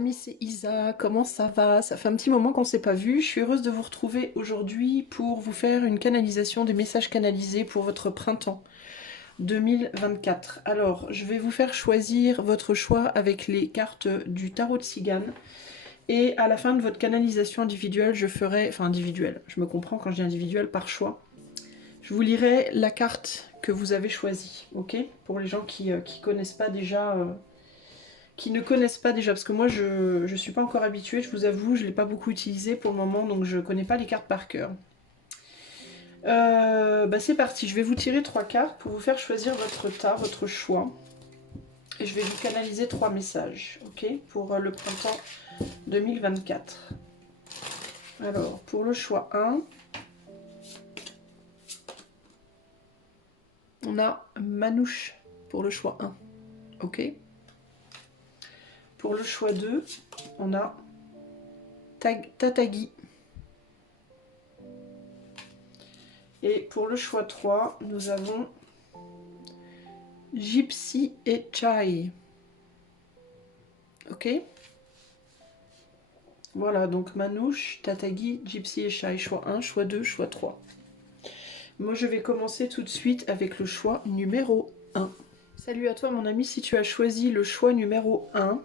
amis, c'est Isa, comment ça va? Ça fait un petit moment qu'on s'est pas vu. Je suis heureuse de vous retrouver aujourd'hui pour vous faire une canalisation des messages canalisés pour votre printemps 2024. Alors, je vais vous faire choisir votre choix avec les cartes du tarot de Cigane. Et à la fin de votre canalisation individuelle, je ferai... Enfin, individuelle, je me comprends quand je dis individuelle, par choix. Je vous lirai la carte que vous avez choisie, ok? Pour les gens qui connaissent pas déjà... qui ne connaissent pas déjà, parce que moi je ne suis pas encore habituée, je vous avoue, je ne l'ai pas beaucoup utilisé pour le moment, donc je ne connais pas les cartes par cœur. C'est parti, je vais vous tirer 3 cartes pour vous faire choisir votre tas, votre choix. Et je vais vous canaliser 3 messages, ok, pour le printemps 2024. Alors, pour le choix 1, on a Manouche pour le choix 1, ok. Pour le choix 2, on a Tatagi. Et pour le choix 3, nous avons Gypsy et Chai. Ok. Voilà, donc Manouche, Tatagi, Gypsy et Chai. Choix 1, choix 2, choix 3. Moi, je vais commencer tout de suite avec le choix numéro 1. Salut à toi, mon ami. Si tu as choisi le choix numéro 1,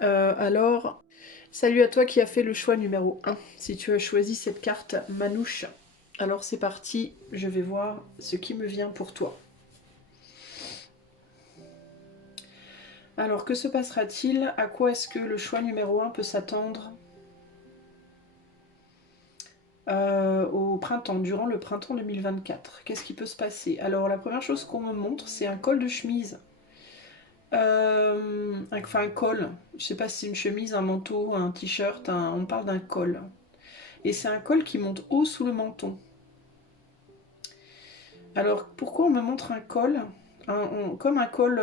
alors... Salut à toi qui a fait le choix numéro 1. Si tu as choisi cette carte Manouche, alors c'est parti. Je vais voir ce qui me vient pour toi. Alors, que se passera-t-il? À quoi est-ce que le choix numéro 1 peut s'attendre au printemps, durant le printemps 2024? Qu'est-ce qui peut se passer? Alors, la première chose qu'on me montre, c'est un col de chemise. Enfin, un col. Je sais pas si c'est une chemise, un manteau, un t-shirt, on parle d'un col. Et c'est un col qui monte haut sous le menton. Alors, pourquoi on me montre un col? Comme un col,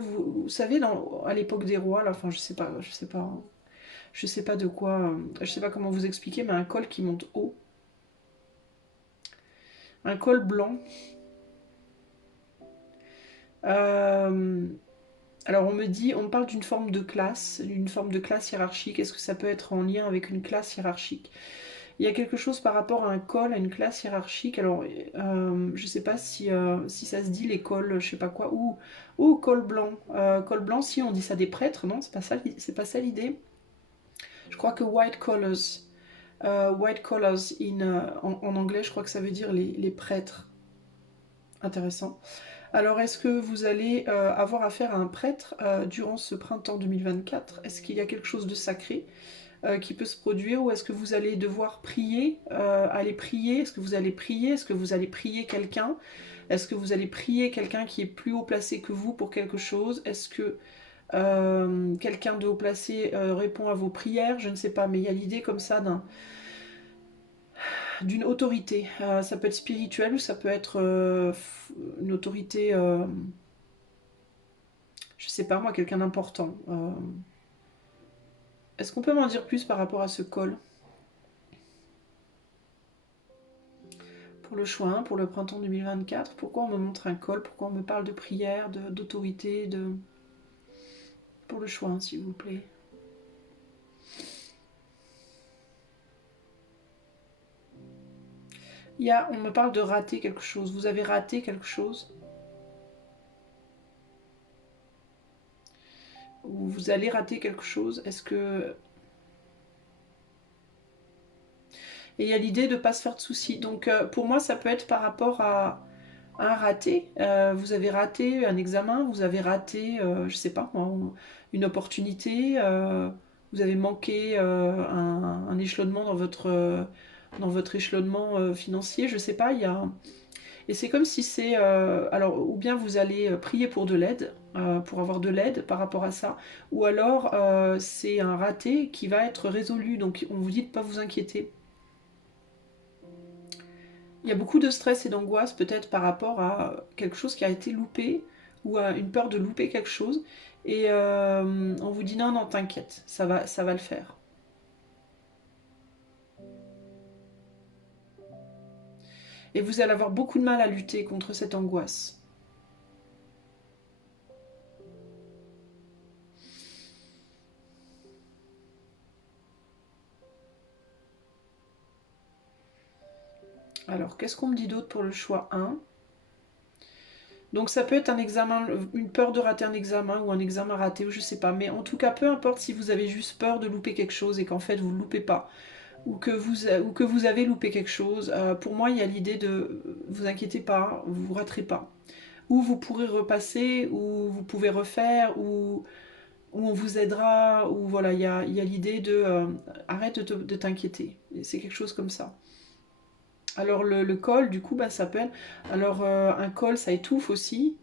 vous savez, à l'époque des rois, là, enfin, je sais pas de quoi, je sais pas comment vous expliquer, mais un col qui monte haut. Un col blanc. Alors on me dit, on me parle d'une forme de classe hiérarchique. Est-ce que ça peut être en lien avec une classe hiérarchique? Il y a quelque chose par rapport à un col, à une classe hiérarchique. Alors je sais pas si ça se dit l'école, je sais pas quoi, ou col blanc. Col blanc, si on dit ça des prêtres, non, c'est pas ça l'idée. Je crois que white collars en anglais, je crois que ça veut dire les prêtres. Intéressant. Alors, est-ce que vous allez avoir affaire à un prêtre durant ce printemps 2024? Est-ce qu'il y a quelque chose de sacré qui peut se produire? Ou est-ce que vous allez devoir prier, aller prier? Est-ce que vous allez prier? Est-ce que vous allez prier quelqu'un? Est-ce que vous allez prier quelqu'un qui est plus haut placé que vous pour quelque chose? Est-ce que quelqu'un de haut placé répond à vos prières? Je ne sais pas, mais il y a l'idée comme ça d'une autorité. Ça peut être spirituel ou ça peut être une autorité, je sais pas moi, quelqu'un d'important. Est-ce qu'on peut m'en dire plus par rapport à ce col? Pour le choix 1, pour le printemps 2024, pourquoi on me montre un col? Pourquoi on me parle de prière, d'autorité, de... Pour le choix 1, s'il vous plaît. On me parle de rater quelque chose. Vous avez raté quelque chose? Ou vous allez rater quelque chose? Est-ce que... Et il y a l'idée de ne pas se faire de soucis. Donc pour moi, ça peut être par rapport à un raté. Vous avez raté un examen, vous avez raté, je sais pas, une opportunité, vous avez manqué un échelonnement dans votre échelonnement financier, je sais pas, il y a... Et c'est comme si c'est... alors, ou bien vous allez prier pour de l'aide, pour avoir de l'aide par rapport à ça, ou alors c'est un raté qui va être résolu, donc on vous dit de ne pas vous inquiéter. Il y a beaucoup de stress et d'angoisse peut-être par rapport à quelque chose qui a été loupé ou à une peur de louper quelque chose. Et on vous dit non, non, t'inquiète, ça va le faire. Et vous allez avoir beaucoup de mal à lutter contre cette angoisse. Alors, qu'est-ce qu'on me dit d'autre pour le choix 1? Donc ça peut être un examen, une peur de rater un examen ou un examen raté ou je sais pas. Mais en tout cas, peu importe si vous avez juste peur de louper quelque chose et qu'en fait vous ne le loupez pas. Ou que vous avez loupé quelque chose. Pour moi, il y a l'idée de vous inquiétez pas, vous ne raterez pas. Ou vous pourrez repasser, ou vous pouvez refaire, ou on vous aidera, ou voilà, il y a l'idée de arrête de t'inquiéter. C'est quelque chose comme ça. Alors le col, du coup, bah, ça peut être... Alors un col, ça étouffe aussi.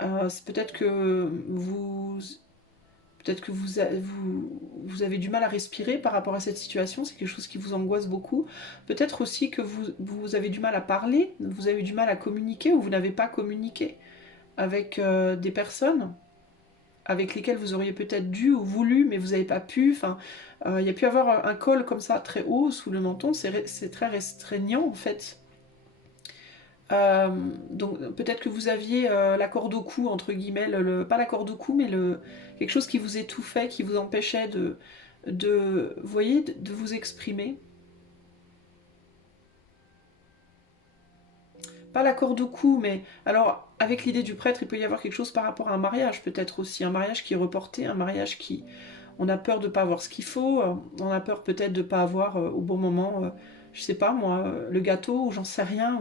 C'est peut-être que vous... Peut-être que vous avez du mal à respirer par rapport à cette situation, c'est quelque chose qui vous angoisse beaucoup. Peut-être aussi que vous avez du mal à parler, vous avez du mal à communiquer ou vous n'avez pas communiqué avec des personnes avec lesquelles vous auriez peut-être dû ou voulu, mais vous n'avez pas pu. Enfin, il y a pu avoir un col comme ça très haut sous le menton, c'est très restreignant en fait. Euh, donc peut-être que vous aviez la corde au cou, entre guillemets, pas la corde au cou, mais quelque chose qui vous étouffait, qui vous empêchait vous voyez, de vous exprimer. Pas la corde au cou, mais alors avec l'idée du prêtre, il peut y avoir quelque chose par rapport à un mariage, peut-être aussi, un mariage qui est reporté, un mariage qui... On a peur de ne pas avoir ce qu'il faut, on a peur peut-être de ne pas avoir au bon moment, je sais pas moi, le gâteau, ou j'en sais rien,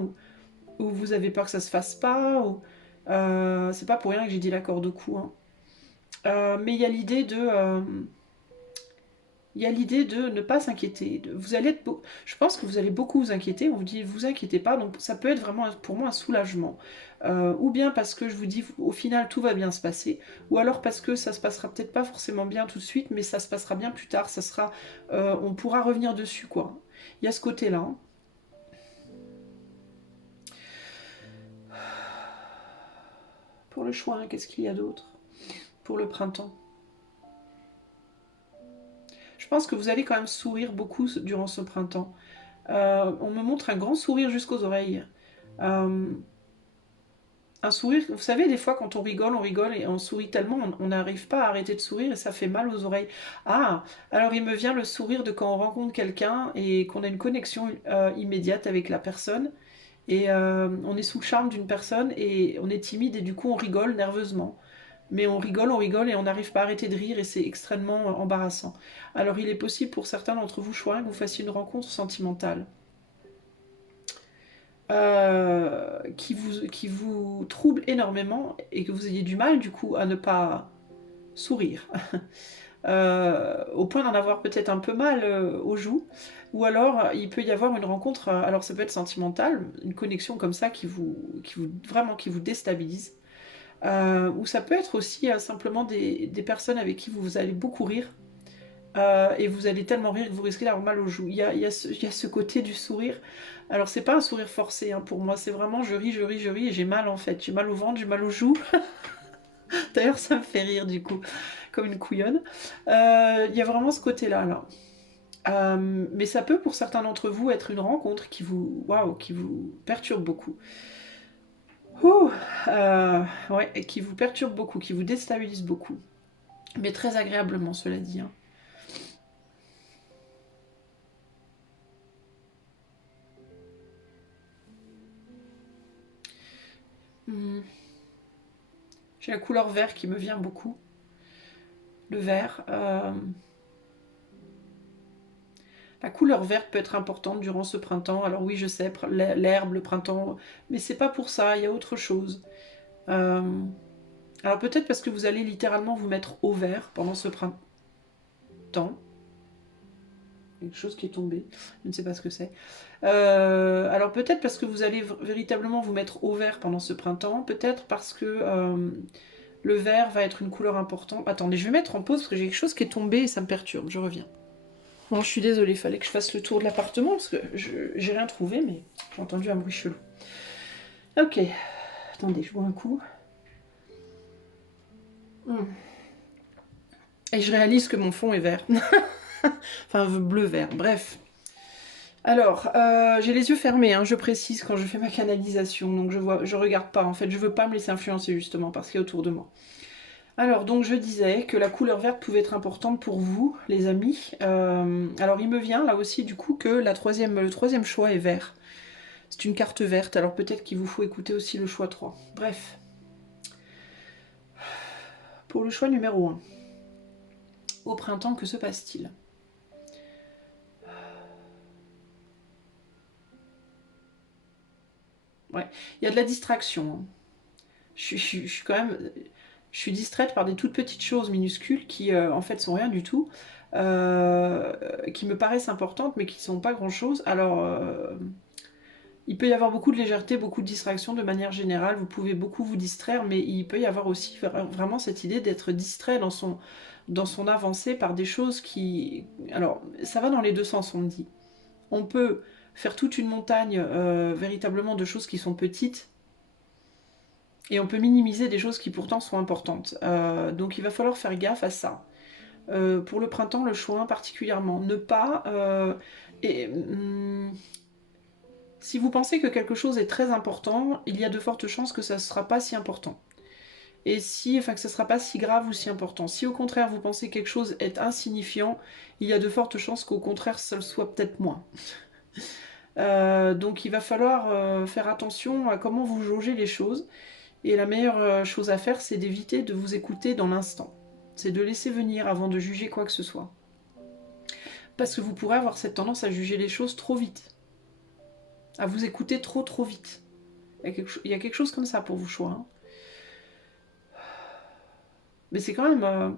ou vous avez peur que ça se fasse pas, ou c'est pas pour rien que j'ai dit la corde au cou. Hein. Mais il y a l'idée de ne pas s'inquiéter. Vous allez être, je pense que vous allez beaucoup vous inquiéter. On vous dit vous inquiétez pas, donc ça peut être vraiment pour moi un soulagement. Ou bien parce que je vous dis au final tout va bien se passer, ou alors parce que ça se passera peut-être pas forcément bien tout de suite, mais ça se passera bien plus tard. Ça sera, on pourra revenir dessus quoi. Il y a ce côté-là. Hein. Pour le choix, hein, qu'est-ce qu'il y a d'autre? Pour le printemps. Je pense que vous allez quand même sourire beaucoup durant ce printemps. On me montre un grand sourire jusqu'aux oreilles. Euh, un sourire, vous savez, des fois quand on rigole et on sourit tellement, on n'arrive pas à arrêter de sourire et ça fait mal aux oreilles. Ah, alors il me vient le sourire de quand on rencontre quelqu'un et qu'on a une connexion immédiate avec la personne. Et on est sous le charme d'une personne et on est timide et du coup on rigole nerveusement. Mais on rigole et on n'arrive pas à arrêter de rire et c'est extrêmement embarrassant. Alors il est possible pour certains d'entre vous, choix, que vous fassiez une rencontre sentimentale qui vous trouble énormément et que vous ayez du mal du coup à ne pas sourire. Au point d'en avoir peut-être un peu mal aux joues. Ou alors il peut y avoir une rencontre, alors ça peut être sentimental, une connexion comme ça vraiment qui vous déstabilise. Ou ça peut être aussi simplement des personnes avec qui vous allez beaucoup rire. Et vous allez tellement rire que vous risquez d'avoir mal aux joues. Il y a ce côté du sourire. Alors c'est pas un sourire forcé hein, pour moi, c'est vraiment je ris, je ris, je ris et j'ai mal en fait. J'ai mal au ventre, j'ai mal aux joues. D'ailleurs ça me fait rire du coup, comme une couillonne. Il y a vraiment ce côté-là là. Mais ça peut pour certains d'entre vous être une rencontre waouh, qui vous perturbe beaucoup. Ouh, ouais, et qui vous perturbe beaucoup, qui vous déstabilise beaucoup. Mais très agréablement, cela dit. Hein. Hmm. J'ai la couleur vert qui me vient beaucoup. Le vert. La couleur verte peut être importante durant ce printemps. Alors oui, je sais, l'herbe, le printemps, mais c'est pas pour ça, il y a autre chose. Euh, Alors peut-être parce que vous allez littéralement vous mettre au vert pendant ce printemps. Quelque chose qui est tombé, je ne sais pas ce que c'est. Alors peut-être parce que vous allez véritablement vous mettre au vert pendant ce printemps, peut-être parce que le vert va être une couleur importante. Attendez, je vais mettre en pause parce que j'ai quelque chose qui est tombé et ça me perturbe, je reviens. Bon, je suis désolée, il fallait que je fasse le tour de l'appartement parce que j'ai rien trouvé, mais j'ai entendu un bruit chelou. Ok, attendez, je bois un coup. Et je réalise que mon fond est vert. Enfin, bleu-vert, bref. Alors, j'ai les yeux fermés, hein, je précise quand je fais ma canalisation, donc je regarde pas, en fait, je veux pas me laisser influencer justement par ce qu'il y a autour de moi. Alors, donc je disais que la couleur verte pouvait être importante pour vous, les amis. Alors, il me vient là aussi du coup que le troisième choix est vert. C'est une carte verte, alors peut-être qu'il vous faut écouter aussi le choix 3. Bref. Pour le choix numéro 1. Au printemps, que se passe-t-il? Ouais, il y a de la distraction. Hein. Je suis quand même... Je suis distraite par des toutes petites choses minuscules qui, en fait, sont rien du tout. Qui me paraissent importantes, mais qui ne sont pas grand-chose. Alors... il peut y avoir beaucoup de légèreté, beaucoup de distraction de manière générale. Vous pouvez beaucoup vous distraire, mais il peut y avoir aussi vraiment cette idée d'être distrait dans son avancée par des choses qui... Alors, ça va dans les deux sens, on me dit. On peut faire toute une montagne véritablement de choses qui sont petites, et on peut minimiser des choses qui pourtant sont importantes. Donc il va falloir faire gaffe à ça. Pour le printemps, le choix particulièrement. Ne pas... si vous pensez que quelque chose est très important, il y a de fortes chances que ça ne sera pas si important. Et que ça ne sera pas si grave ou si important. Si au contraire vous pensez que quelque chose est insignifiant, il y a de fortes chances qu'au contraire ça le soit peut-être moins. Donc il va falloir faire attention à comment vous jaugez les choses. Et la meilleure chose à faire, c'est d'éviter de vous écouter dans l'instant. C'est de laisser venir avant de juger quoi que ce soit. Parce que vous pourrez avoir cette tendance à juger les choses trop vite. À vous écouter trop vite. Il y a quelque chose comme ça pour vous, choix. Hein. Mais c'est quand même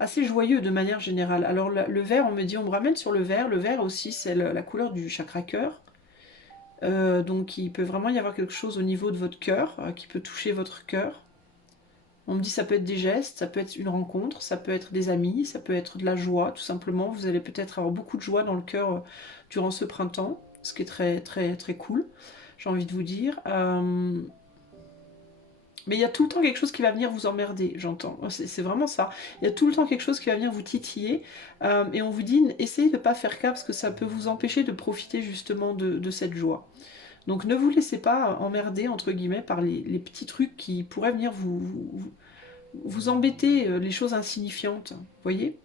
assez joyeux de manière générale. Alors le vert, on me dit, on me ramène sur le vert. Le vert aussi, c'est la couleur du chakra cœur. Donc il peut vraiment y avoir quelque chose au niveau de votre cœur, qui peut toucher votre cœur. On me dit ça peut être des gestes, ça peut être une rencontre, ça peut être des amis, ça peut être de la joie, tout simplement. Vous allez peut-être avoir beaucoup de joie dans le cœur durant ce printemps, ce qui est très cool, j'ai envie de vous dire. Mais il y a tout le temps quelque chose qui va venir vous emmerder, j'entends. C'est vraiment ça. Il y a tout le temps quelque chose qui va venir vous titiller. Et on vous dit, essayez de ne pas faire cas parce que ça peut vous empêcher de profiter justement de cette joie. Donc ne vous laissez pas emmerder, entre guillemets, par les petits trucs qui pourraient venir vous embêter, les choses insignifiantes. Vous voyez ?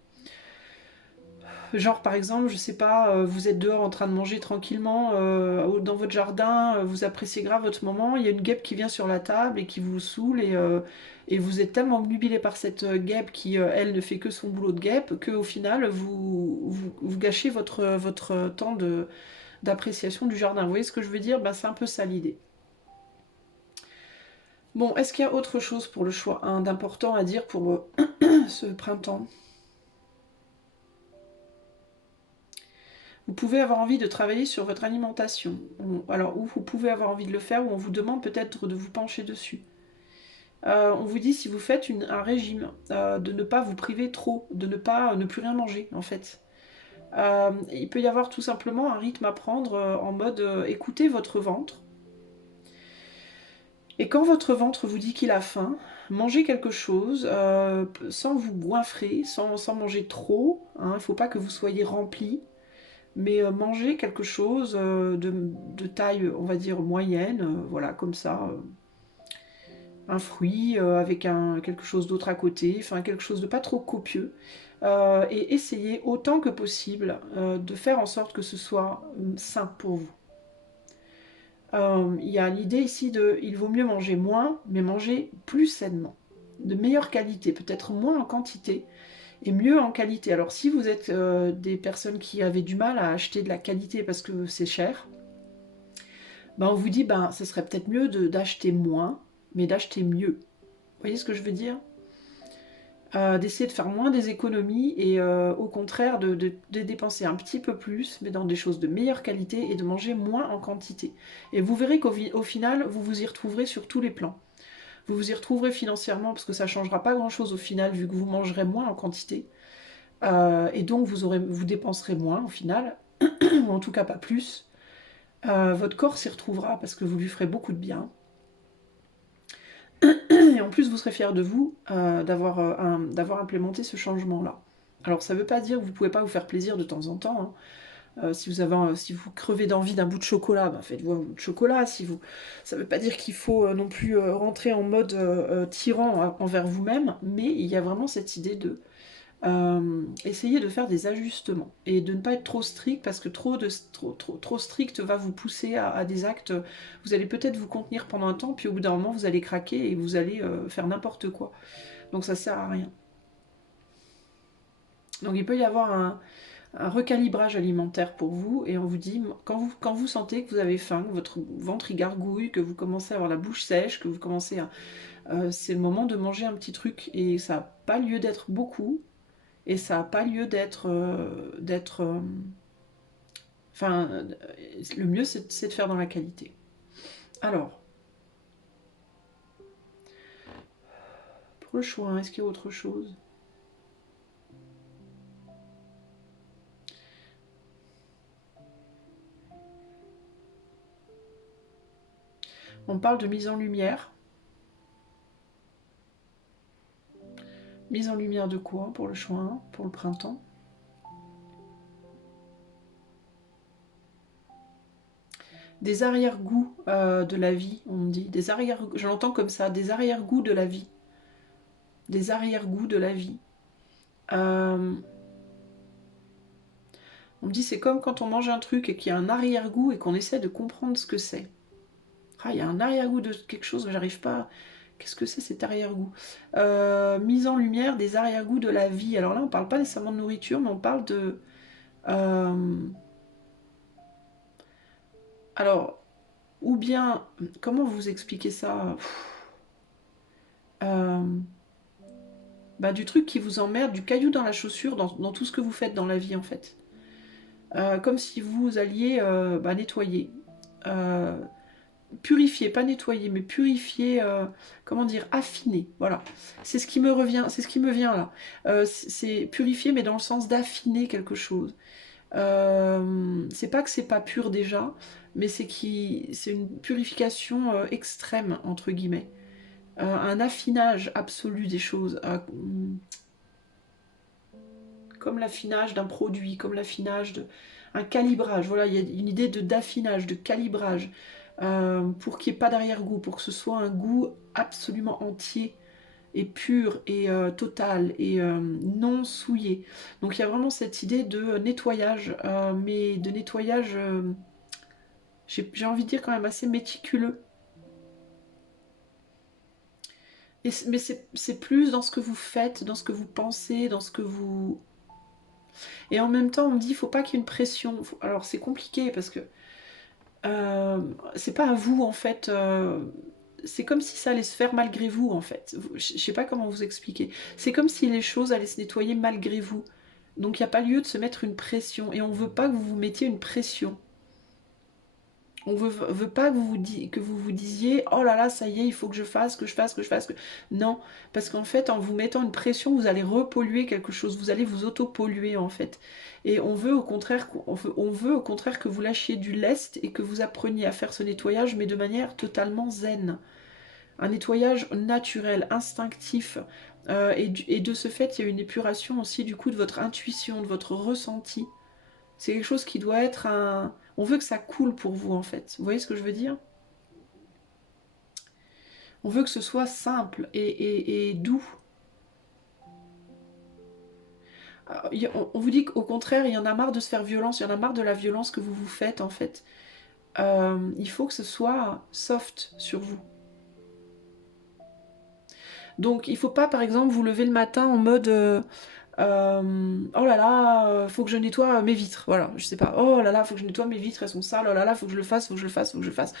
Genre par exemple, je sais pas, vous êtes dehors en train de manger tranquillement dans votre jardin, vous appréciez grave votre moment, il y a une guêpe qui vient sur la table et qui vous saoule et vous êtes tellement obnubilé par cette guêpe qui, elle, ne fait que son boulot de guêpe, qu'au final, vous gâchez votre temps d'appréciation du jardin. Vous voyez ce que je veux dire ? Ben, c'est un peu ça l'idée. Bon, est-ce qu'il y a autre chose pour le choix d'important à dire pour ce printemps ? Vous pouvez avoir envie de travailler sur votre alimentation. Alors, ou vous pouvez avoir envie de le faire, ou on vous demande peut-être de vous pencher dessus. On vous dit si vous faites un régime, de ne pas vous priver trop, de ne plus rien manger, en fait. Il peut y avoir tout simplement un rythme à prendre en mode écoutez votre ventre. Et quand votre ventre vous dit qu'il a faim, mangez quelque chose sans vous goinfrer, sans manger trop. Il ne faut pas que vous soyez rempli. Mais manger quelque chose de taille, on va dire, moyenne, voilà, comme ça, un fruit avec quelque chose d'autre à côté, enfin quelque chose de pas trop copieux, et essayer autant que possible de faire en sorte que ce soit sain pour vous. Il y a l'idée ici il vaut mieux manger moins, mais manger plus sainement, de meilleure qualité, peut-être moins en quantité, et mieux en qualité. Alors si vous êtes des personnes qui avaient du mal à acheter de la qualité parce que c'est cher, ben on vous dit ce serait peut-être mieux d'acheter moins, mais d'acheter mieux. Vous voyez ce que je veux dire ? D'essayer de faire moins des économies et au contraire de dépenser un petit peu plus, mais dans des choses de meilleure qualité et de manger moins en quantité. Et vous verrez qu'au final, vous vous y retrouverez sur tous les plans. Vous vous y retrouverez financièrement parce que ça ne changera pas grand-chose au final vu que vous mangerez moins en quantité. Et donc vous dépenserez moins au final, ou en tout cas pas plus. Votre corps s'y retrouvera parce que vous lui ferez beaucoup de bien. Et en plus, vous serez fier de vous d'avoir implémenté ce changement-là. Alors, ça ne veut pas dire que vous ne pouvez pas vous faire plaisir de temps en temps. Hein. Si vous crevez d'envie d'un bout de chocolat, faites-vous un bout de chocolat. Ça ne veut pas dire qu'il faut non plus rentrer en mode tyran envers vous-même, mais il y a vraiment cette idée de Essayez de faire des ajustements et de ne pas être trop strict parce que trop strict va vous pousser à des actes. Vous allez peut-être vous contenir pendant un temps, puis au bout d'un moment vous allez craquer et vous allez faire n'importe quoi. Donc ça sert à rien. Donc il peut y avoir un recalibrage alimentaire pour vous et on vous dit, quand vous sentez que vous avez faim, que votre ventre y gargouille, que vous commencez à avoir la bouche sèche, que vous commencez à... c'est le moment de manger un petit truc et ça n'a pas lieu d'être beaucoup et ça n'a pas lieu d'être... enfin, le mieux c'est de faire dans la qualité. Alors, pour le choix, est-ce qu'il y a autre chose? On parle de mise en lumière. Mise en lumière de quoi pour le choix, pour le printemps? Des arrière-goûts de la vie, on me dit. Des arrière, je l'entends comme ça, des arrière-goûts de la vie. Des arrière-goûts de la vie. On me dit c'est comme quand on mange un truc et qu'il y a un arrière-goût et qu'on essaie de comprendre ce que c'est. Ah, il y a un arrière-goût de quelque chose, mais j'arrive pas. Qu'est-ce que c'est cet arrière-goût? Mise en lumière des arrière-goûts de la vie. Alors là, on parle pas nécessairement de nourriture, mais on parle de. Alors, ou bien, comment vous expliquer ça? Bah, du truc qui vous emmerde, du caillou dans la chaussure, dans tout ce que vous faites dans la vie en fait. Comme si vous alliez nettoyer. Purifier, pas nettoyer, mais purifier, comment dire, affiner. Voilà. C'est ce qui me revient, c'est ce qui me vient là. C'est purifier, mais dans le sens d'affiner quelque chose. C'est pas que c'est pas pur déjà, mais c'est une purification extrême, entre guillemets. Un affinage absolu des choses. Comme l'affinage d'un produit, comme l'affinage de... Un calibrage, voilà, il y a une idée d'affinage, de calibrage, pour qu'il n'y ait pas d'arrière-goût, pour que ce soit un goût absolument entier et pur et total et non souillé. Donc il y a vraiment cette idée de nettoyage, mais de nettoyage, j'ai envie de dire quand même assez méticuleux. Mais c'est plus dans ce que vous faites, dans ce que vous pensez, dans ce que vous... Et en même temps, on me dit, il faut pas qu'il y ait une pression. Alors c'est compliqué parce que c'est pas à vous en fait. C'est comme si ça allait se faire malgré vous en fait. Je sais pas comment vous expliquer. C'est comme si les choses allaient se nettoyer malgré vous. Donc il n'y a pas lieu de se mettre une pression. Et on veut pas que vous vous mettiez une pression. On veut pas que vous vous disiez oh là là, ça y est, il faut que je fasse, que je fasse, que je fasse. Non, parce qu'en fait, en vous mettant une pression, vous allez repolluer quelque chose, vous allez vous auto-polluer en fait. Et on veut au contraire, on veut au contraire que vous lâchiez du lest et que vous appreniez à faire ce nettoyage, mais de manière totalement zen. Un nettoyage naturel, instinctif. Et de ce fait, il y a une épuration aussi du coup de votre intuition, de votre ressenti. C'est quelque chose qui doit être un... On veut que ça coule pour vous en fait. Vous voyez ce que je veux dire? On veut que ce soit simple et doux. On vous dit qu'au contraire, il y en a marre de se faire violence, il y en a marre de la violence que vous vous faites en fait. Il faut que ce soit soft sur vous. Donc il ne faut pas par exemple vous lever le matin en mode oh là là, faut que je nettoie mes vitres. Voilà, je sais pas. Oh là là, faut que je nettoie mes vitres, elles sont sales. Oh là là, faut que je le fasse, faut que je le fasse, faut que je le fasse.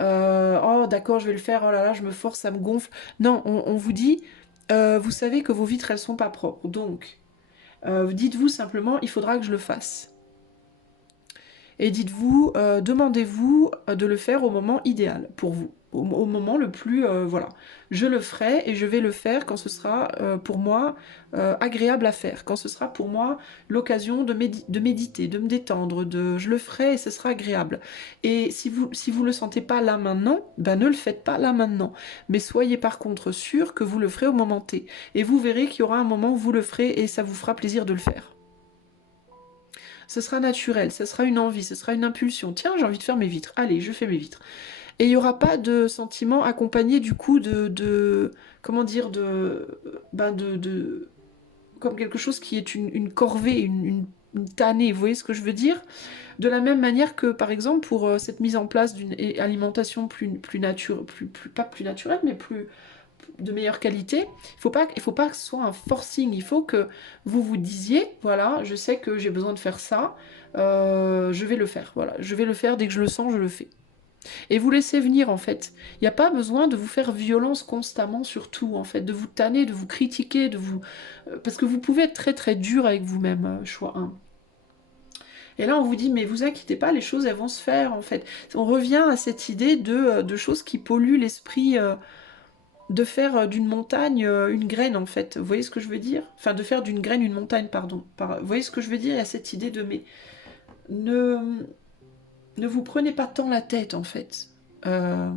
Oh d'accord, je vais le faire. Oh là là, je me force, ça me gonfle. Non, on vous dit, vous savez que vos vitres, elles sont pas propres. Donc, dites-vous simplement, il faudra que je le fasse. Et dites-vous, demandez-vous de le faire au moment idéal pour vous, au moment le plus, voilà. Je le ferai et je vais le faire quand ce sera pour moi agréable à faire, quand ce sera pour moi l'occasion de méditer, de me détendre, je le ferai et ce sera agréable. Et si vous le sentez pas là maintenant, ben ne le faites pas là maintenant. Mais soyez par contre sûr que vous le ferez au moment T. Et vous verrez qu'il y aura un moment où vous le ferez et ça vous fera plaisir de le faire. Ce sera naturel, ce sera une envie, ce sera une impulsion. Tiens, j'ai envie de faire mes vitres. Allez, je fais mes vitres. Et il n'y aura pas de sentiment accompagné du coup comment dire, comme quelque chose qui est une corvée, une tannée, vous voyez ce que je veux dire? De la même manière que, par exemple, pour cette mise en place d'une alimentation plus naturelle, pas plus naturelle, mais plus de meilleure qualité, il faut pas que ce soit un forcing, il faut que vous vous disiez, voilà, je sais que j'ai besoin de faire ça, je vais le faire, voilà, je vais le faire, dès que je le sens, je le fais. Et vous laissez venir, en fait. Il n'y a pas besoin de vous faire violence constamment sur tout, en fait, de vous tanner, de vous critiquer, de vous... parce que vous pouvez être très très dur avec vous-même, choix 1. Et là, on vous dit, mais vous inquiétez pas, les choses, elles vont se faire, en fait. On revient à cette idée de choses qui polluent l'esprit, de faire d'une montagne une graine, en fait. Vous voyez ce que je veux dire? Enfin, de faire d'une graine une montagne, pardon. Vous voyez ce que je veux dire? Il y a cette idée de, mais ne, ne vous prenez pas tant la tête, en fait. Euh,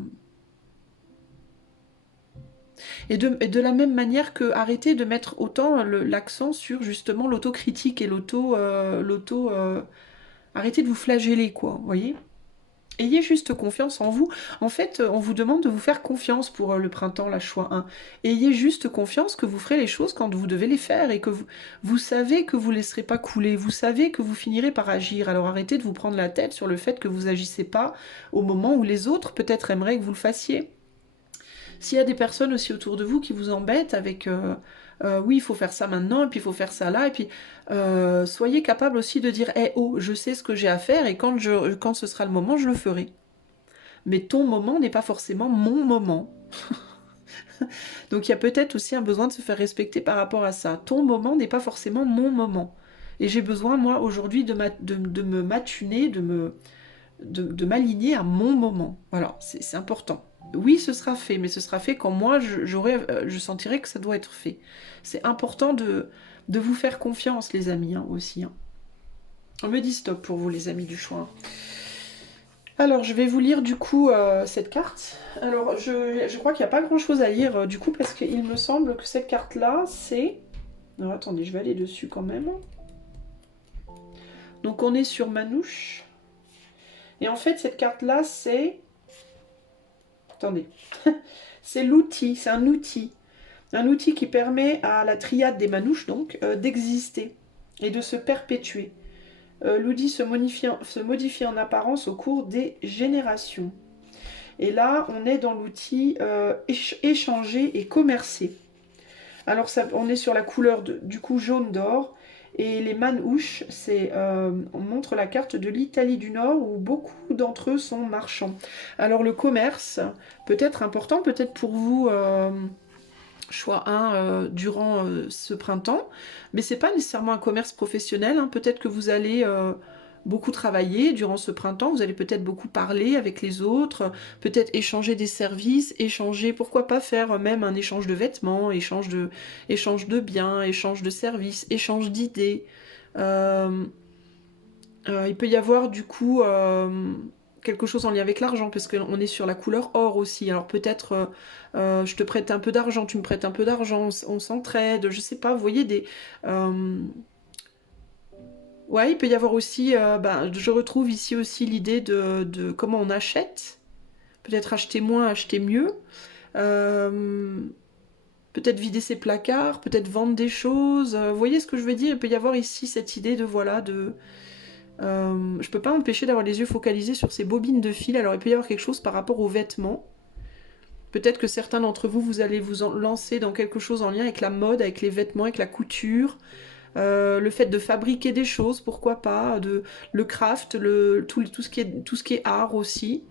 et de la même manière que arrêtez de mettre autant l'accent sur justement l'autocritique et arrêtez de vous flageller, quoi, vous voyez? Ayez juste confiance en vous. En fait, on vous demande de vous faire confiance pour le printemps, la choix 1. Ayez juste confiance que vous ferez les choses quand vous devez les faire et que vous savez que vous ne laisserez pas couler, vous savez que vous finirez par agir. Alors arrêtez de vous prendre la tête sur le fait que vous agissez pas au moment où les autres peut-être aimeraient que vous le fassiez. S'il y a des personnes aussi autour de vous qui vous embêtent avec oui, il faut faire ça maintenant, et puis il faut faire ça là, et puis soyez capable aussi de dire oh, je sais ce que j'ai à faire, et quand ce sera le moment, je le ferai. Mais ton moment n'est pas forcément mon moment. Donc il y a peut-être aussi un besoin de se faire respecter par rapport à ça. Ton moment n'est pas forcément mon moment. Et j'ai besoin, moi, aujourd'hui, de me matiner, de m'aligner à mon moment. Voilà, c'est important. Oui, ce sera fait, mais ce sera fait quand moi, je sentirai que ça doit être fait. C'est important de vous faire confiance, les amis, hein, aussi. Hein. On me dit stop pour vous, les amis du choix. Alors, je vais vous lire du coup cette carte. Alors, je crois qu'il n'y a pas grand-chose à lire du coup, parce qu'il me semble que cette carte-là, c'est... Alors, attendez, je vais aller dessus quand même. Donc, on est sur Manouche. Et en fait, cette carte-là, c'est... Attendez. C'est l'outil, c'est un outil. Un outil qui permet à la triade des manouches, donc, d'exister et de se perpétuer. L'outil se modifie en apparence au cours des générations. Et là, on est dans l'outil échanger et commercer. Alors, on est sur la couleur du coup jaune d'or. Et les manouches, on montre la carte de l'Italie du Nord où beaucoup d'entre eux sont marchands. Alors le commerce peut être important, peut-être pour vous, choix 1 durant ce printemps, mais c'est pas nécessairement un commerce professionnel. Hein. Peut-être que vous allez beaucoup travailler durant ce printemps, vous allez peut-être beaucoup parler avec les autres, peut-être échanger des services, pourquoi pas faire même un échange de vêtements, échange de biens, échange de services, échange d'idées. Il peut y avoir du coup quelque chose en lien avec l'argent, parce qu'on est sur la couleur or aussi. Alors peut-être je te prête un peu d'argent, tu me prêtes un peu d'argent, on s'entraide, je sais pas, vous voyez des... Ouais, il peut y avoir aussi, je retrouve ici aussi l'idée de comment on achète. Peut-être acheter moins, acheter mieux. Euh, Peut-être vider ses placards, peut-être vendre des choses. Vous voyez ce que je veux dire? Il peut y avoir ici cette idée de, voilà, de... je peux pas m'empêcher d'avoir les yeux focalisés sur ces bobines de fil. Alors il peut y avoir quelque chose par rapport aux vêtements. Peut-être que certains d'entre vous, vous allez vous lancer dans quelque chose en lien avec la mode, avec les vêtements, avec la couture. Le fait de fabriquer des choses, pourquoi pas, le craft, tout ce qui est art aussi.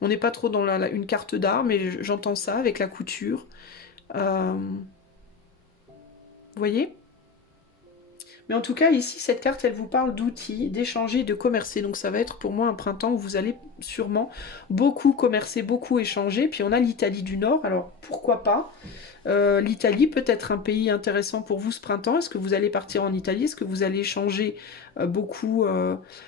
On n'est pas trop dans une carte d'art, mais j'entends ça avec la couture. Vous voyez? Mais en tout cas, ici, cette carte, elle vous parle d'outils, d'échanger, de commercer. Donc ça va être pour moi un printemps où vous allez sûrement beaucoup commercer, beaucoup échanger. Puis on a l'Italie du Nord, alors pourquoi pas? L'Italie peut être un pays intéressant pour vous ce printemps. Est-ce que vous allez partir en Italie? Est-ce que vous allez échanger beaucoup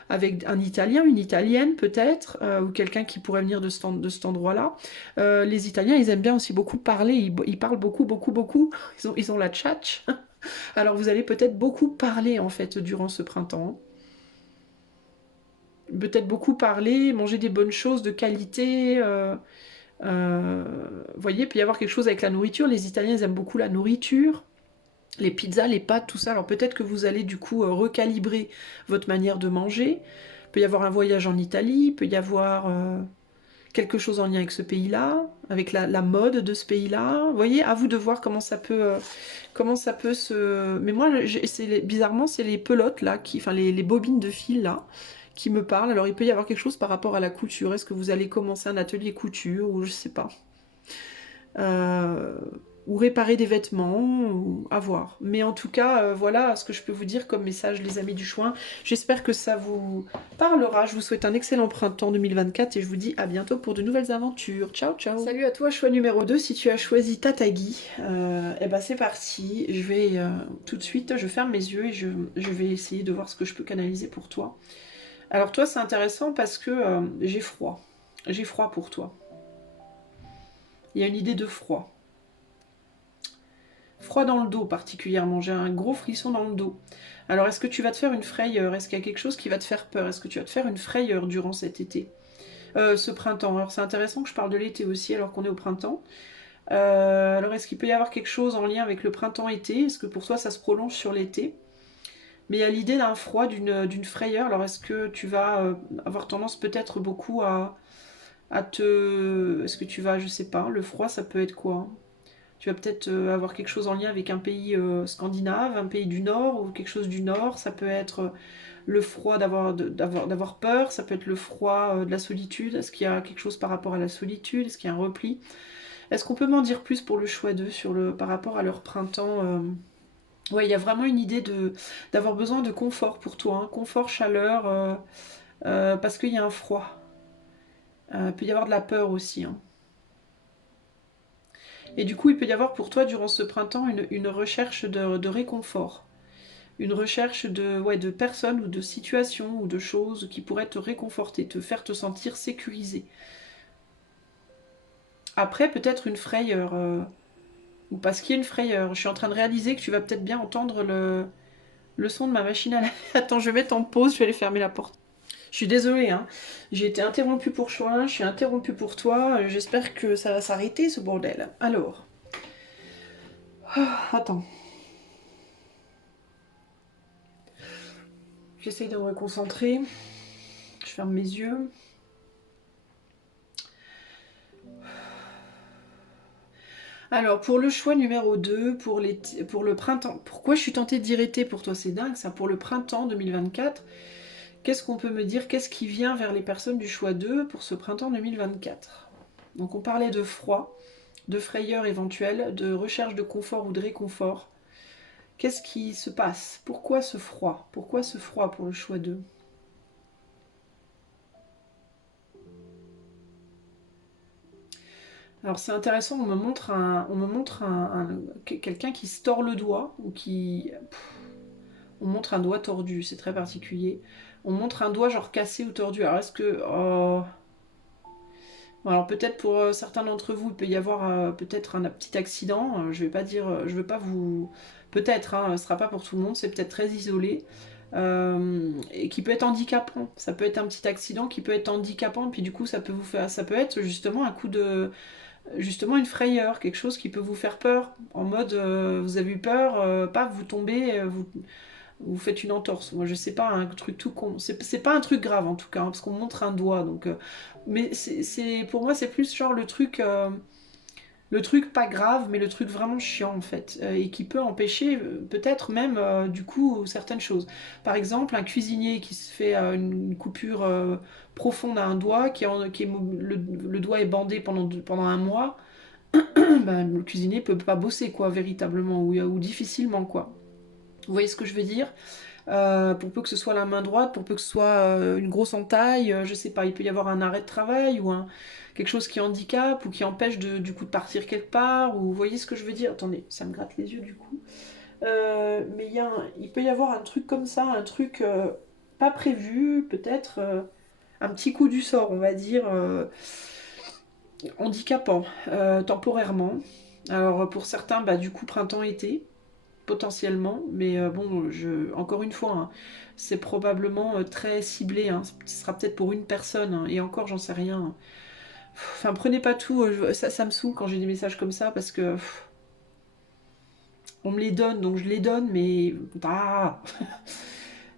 avec un Italien, une Italienne peut-être, ou quelqu'un qui pourrait venir de cet endroit-là? Les Italiens, ils aiment bien aussi beaucoup parler. Ils parlent beaucoup, beaucoup, beaucoup. Ils ont la tchatch. Alors vous allez peut-être beaucoup parler en fait durant ce printemps. Peut-être beaucoup parler, manger des bonnes choses de qualité. Vous voyez, il peut y avoir quelque chose avec la nourriture. Les Italiens, ils aiment beaucoup la nourriture. les pizzas, les pâtes, tout ça. Alors peut-être que vous allez du coup recalibrer votre manière de manger. Il peut y avoir un voyage en Italie, il peut y avoir quelque chose en lien avec ce pays-là, avec la mode de ce pays-là. Vous voyez, à vous de voir comment ça peut se... Mais moi, bizarrement, c'est les pelotes là, enfin les bobines de fil là, qui me parlent. Alors il peut y avoir quelque chose par rapport à la couture. Est-ce que vous allez commencer un atelier couture ou je sais pas. Euh, ou réparer des vêtements, ou à voir. Mais en tout cas, voilà ce que je peux vous dire comme message, les amis du Chouin. J'espère que ça vous parlera. Je vous souhaite un excellent printemps 2024 et je vous dis à bientôt pour de nouvelles aventures. Ciao, ciao. Salut à toi, choix numéro 2. Si tu as choisi Tatagi, et ben c'est parti. Je vais tout de suite, je ferme mes yeux et je vais essayer de voir ce que je peux canaliser pour toi. Alors toi, c'est intéressant parce que j'ai froid. J'ai froid pour toi. Il y a une idée de froid. Froid dans le dos particulièrement, j'ai un gros frisson dans le dos. Alors est-ce que tu vas te faire une frayeur? Est-ce qu'il y a quelque chose qui va te faire peur? Est-ce que tu vas te faire une frayeur durant cet été? Ce printemps, alors c'est intéressant que je parle de l'été aussi alors qu'on est au printemps. Alors est-ce qu'il peut y avoir quelque chose en lien avec le printemps-été? Est-ce que pour toi ça se prolonge sur l'été? Mais il y a l'idée d'un froid, d'une frayeur, alors est-ce que tu vas avoir tendance peut-être beaucoup à te... Est-ce que tu vas, je sais pas, le froid ça peut être quoi? Tu vas peut-être avoir quelque chose en lien avec un pays scandinave, un pays du Nord ou quelque chose du Nord. Ça peut être le froid d'avoir peur, ça peut être le froid de la solitude. Est-ce qu'il y a quelque chose par rapport à la solitude? Est-ce qu'il y a un repli? Est-ce qu'on peut m'en dire plus pour le choix d'eux par rapport à leur printemps Ouais, il y a vraiment une idée d'avoir besoin de confort pour toi, hein. Confort, chaleur, parce qu'il y a un froid. Il peut y avoir de la peur aussi, hein. Et du coup, il peut y avoir pour toi, durant ce printemps, une recherche de réconfort. Une recherche de personnes ou de situations ou de choses qui pourraient te réconforter, te faire te sentir sécurisé. Après, peut-être une frayeur, ou parce qu'il y a une frayeur. Je suis en train de réaliser que tu vas peut-être bien entendre le son de ma machine à laver. Attends, je vais mettre en pause, je vais aller fermer la porte. Je suis désolée, hein. J'ai été interrompue pour Chouin, je suis interrompue pour toi. J'espère que ça va s'arrêter ce bordel. Alors. Attends. J'essaye de me reconcentrer. Je ferme mes yeux. Alors, pour le choix numéro 2, pour le printemps, pourquoi je suis tentée de dire été pour toi? C'est dingue ça. Pour le printemps 2024, qu'est-ce qu'on peut me dire? Qu'est-ce qui vient vers les personnes du choix 2 pour ce printemps 2024? Donc, on parlait de froid, de frayeur éventuelle, de recherche de confort ou de réconfort. Qu'est-ce qui se passe? Pourquoi ce froid? Pourquoi ce froid pour le choix 2? Alors c'est intéressant, on me montre quelqu'un qui se tord le doigt, ou qui... On montre un doigt tordu, c'est très particulier. On montre un doigt genre cassé ou tordu. Alors est-ce que... oh. Bon, alors peut-être pour certains d'entre vous, il peut y avoir peut-être un petit accident. Je vais pas dire... je veux pas vous... Peut-être, hein, ce sera pas pour tout le monde, c'est peut-être très isolé. Et qui peut être handicapant. Ça peut être un petit accident qui peut être handicapant, puis du coup ça peut vous faire... Ça peut être justement un coup de... Justement une frayeur, quelque chose qui peut vous faire peur, en mode vous avez eu peur, paf, vous tombez, vous faites une entorse. Moi je sais pas, un truc tout con. C'est pas un truc grave en tout cas, hein, parce qu'on montre un doigt. Donc, mais pour moi c'est plus genre le truc pas grave, mais le truc vraiment chiant en fait, et qui peut empêcher peut-être même du coup certaines choses. Par exemple, un cuisinier qui se fait une coupure profonde à un doigt, le doigt est bandé pendant un mois, ben, le cuisinier peut pas bosser quoi véritablement, ou difficilement quoi. Vous voyez ce que je veux dire? Pour peu que ce soit la main droite, pour peu que ce soit une grosse entaille, je sais pas, il peut y avoir un arrêt de travail ou quelque chose qui handicape ou qui empêche du coup de partir quelque part, ou vous voyez ce que je veux dire? Attendez, ça me gratte les yeux du coup. Mais il peut y avoir un truc comme ça, un truc pas prévu, peut-être un petit coup du sort, on va dire, handicapant, temporairement. Alors pour certains, bah, du coup printemps-été, potentiellement, mais bon, encore une fois, hein, c'est probablement très ciblé, hein. Ce sera peut-être pour une personne, hein, et encore, j'en sais rien. Enfin, prenez pas tout, ça me saoule quand j'ai des messages comme ça, parce que On me les donne, donc je les donne, mais... Ah.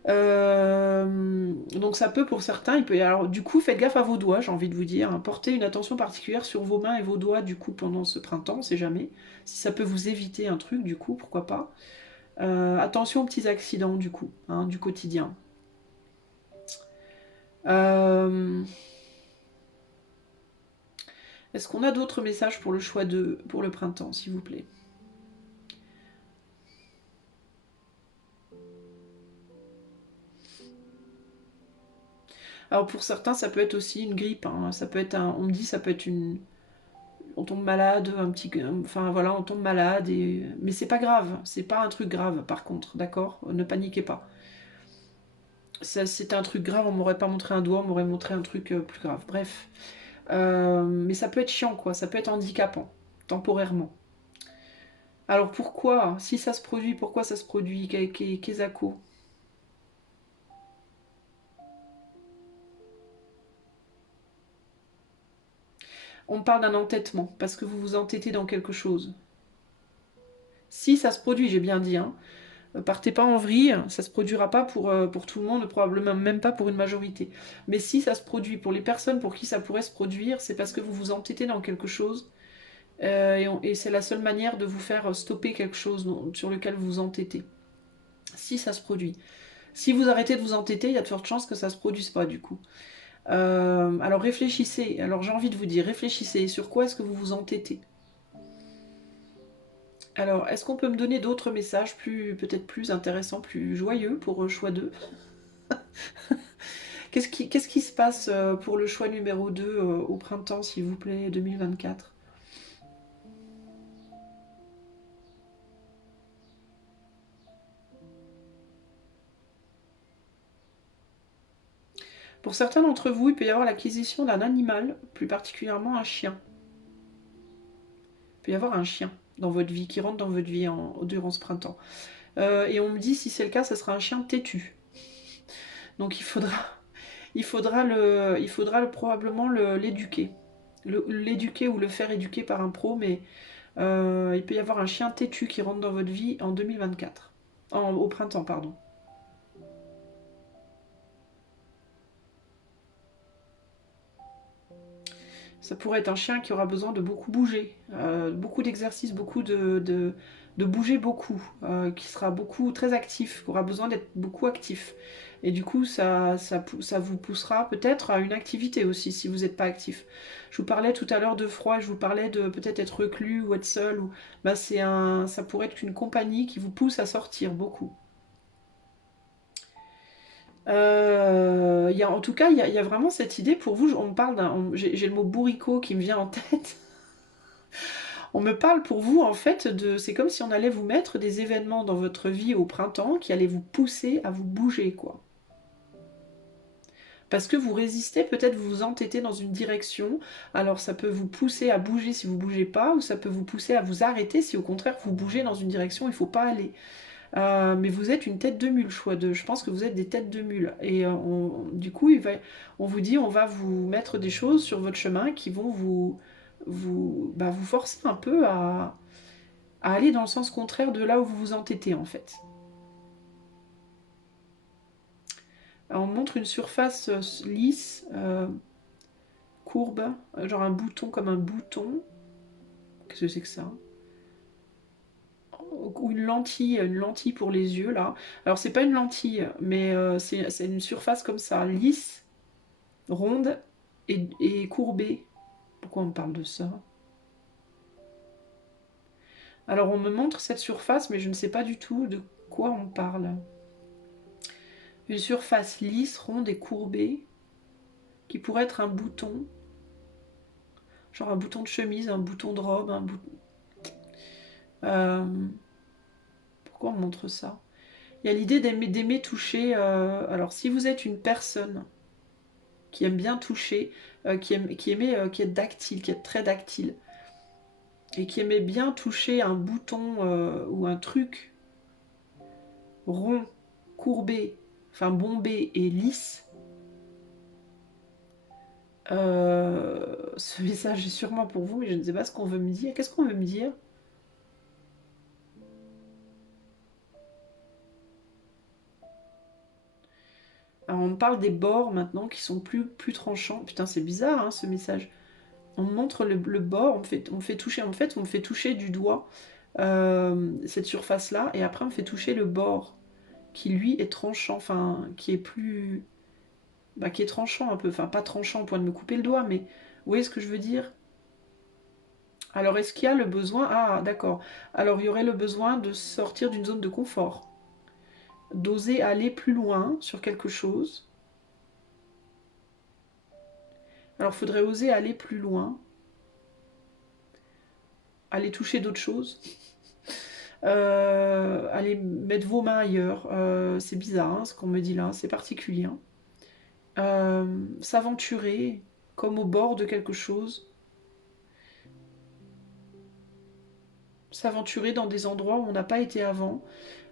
Donc ça peut pour certains, il peut y avoir... Alors, du coup, faites gaffe à vos doigts, j'ai envie de vous dire. Hein. Portez une attention particulière sur vos mains et vos doigts, du coup, pendant ce printemps, on sait jamais. Si ça peut vous éviter un truc, du coup, pourquoi pas. Attention aux petits accidents, du coup, hein, du quotidien. Est-ce qu'on a d'autres messages pour le choix pour le printemps, s'il vous plaît? Alors pour certains, ça peut être aussi une grippe. Hein. Ça peut être on me dit, ça peut être une, on tombe malade, enfin voilà, on tombe malade mais c'est pas grave, c'est pas un truc grave. Par contre, d'accord, ne paniquez pas. Si c'était un truc grave, on m'aurait pas montré un doigt, on m'aurait montré un truc plus grave. Bref, mais ça peut être chiant, quoi. Ça peut être handicapant, temporairement. Alors pourquoi, si ça se produit, pourquoi ça se produit, Kezako? On parle d'un entêtement, parce que vous vous entêtez dans quelque chose. Si ça se produit, j'ai bien dit, hein, partez pas en vrille, ça se produira pas pour tout le monde, probablement même pas pour une majorité. Mais si ça se produit pour les personnes pour qui ça pourrait se produire, c'est parce que vous vous entêtez dans quelque chose, et c'est la seule manière de vous faire stopper quelque chose sur lequel vous vous entêtez. Si ça se produit. Si vous arrêtez de vous entêter, il y a de fortes chances que ça se produise pas du coup. Alors réfléchissez, alors j'ai envie de vous dire, réfléchissez sur quoi est-ce que vous vous entêtez. Alors, est-ce qu'on peut me donner d'autres messages peut-être plus intéressants, plus joyeux pour choix 2? Qu'est-ce qui se passe pour le choix numéro 2 au printemps, s'il vous plaît, 2024? Pour certains d'entre vous, il peut y avoir l'acquisition d'un animal, plus particulièrement un chien. Il peut y avoir un chien dans votre vie, qui rentre dans votre vie durant ce printemps. Et on me dit, si c'est le cas, ce sera un chien têtu. Donc il faudra probablement l'éduquer. L'éduquer ou le faire éduquer par un pro, mais il peut y avoir un chien têtu qui rentre dans votre vie en 2024. Au printemps, pardon. Ça pourrait être un chien qui aura besoin de beaucoup bouger, beaucoup d'exercices, beaucoup de bouger beaucoup, qui sera beaucoup très actif, qui aura besoin d'être beaucoup actif. Et du coup, ça vous poussera peut-être à une activité aussi, si vous n'êtes pas actif. Je vous parlais tout à l'heure de froid, je vous parlais de peut-être être reclus ou être seul. Bah, ça pourrait être une compagnie qui vous pousse à sortir beaucoup. En tout cas, il y a vraiment cette idée pour vous. On parle j'ai le mot bourricot qui me vient en tête. On me parle pour vous en fait de. C'est comme si on allait vous mettre des événements dans votre vie au printemps qui allaient vous pousser à vous bouger, quoi. Parce que vous résistez, peut-être vous vous entêtez dans une direction. Alors ça peut vous pousser à bouger si vous bougez pas, ou ça peut vous pousser à vous arrêter si au contraire vous bougez dans une direction où il ne faut pas aller. Mais vous êtes une tête de mule, choix 2. Je pense que vous êtes des têtes de mule. Et du coup, on vous dit, on va vous mettre des choses sur votre chemin qui vont vous forcer un peu à aller dans le sens contraire de là où vous vous entêtez, en fait. Alors, on montre une surface lisse, courbe, genre un bouton comme un bouton. Qu'est-ce que c'est que ça? Ou une lentille pour les yeux, là. Alors, c'est pas une lentille, mais c'est une surface comme ça, lisse, ronde et courbée. Pourquoi on me parle de ça? Alors, on me montre cette surface, mais je ne sais pas du tout de quoi on parle. Une surface lisse, ronde et courbée, qui pourrait être un bouton, genre un bouton de chemise, un bouton de robe, un bouton... Pourquoi on montre ça? Il y a l'idée d'aimer toucher. Alors, si vous êtes une personne qui aime bien toucher, qui est dactyle, qui est très dactyle, et qui aimait bien toucher un bouton ou un truc rond, courbé, enfin bombé et lisse, ce message est sûrement pour vous, mais je ne sais pas ce qu'on veut me dire. Qu'est-ce qu'on veut me dire? me parle des bords maintenant qui sont plus tranchants. Putain, c'est bizarre hein, ce message. On me montre le bord, on me fait toucher, en fait, on me fait toucher du doigt cette surface-là, et après on me fait toucher le bord qui lui est tranchant, enfin qui est plus... Bah, qui est tranchant un peu, enfin pas tranchant au point de me couper le doigt, mais vous voyez ce que je veux dire? Alors est-ce qu'il y a le besoin... Ah d'accord, alors il y aurait le besoin de sortir d'une zone de confort, d'oser aller plus loin sur quelque chose. Alors il faudrait oser aller plus loin, aller toucher d'autres choses, aller mettre vos mains ailleurs. C'est bizarre hein, ce qu'on me dit là, c'est particulier. Hein. S'aventurer comme au bord de quelque chose, s'aventurer dans des endroits où on n'a pas été avant,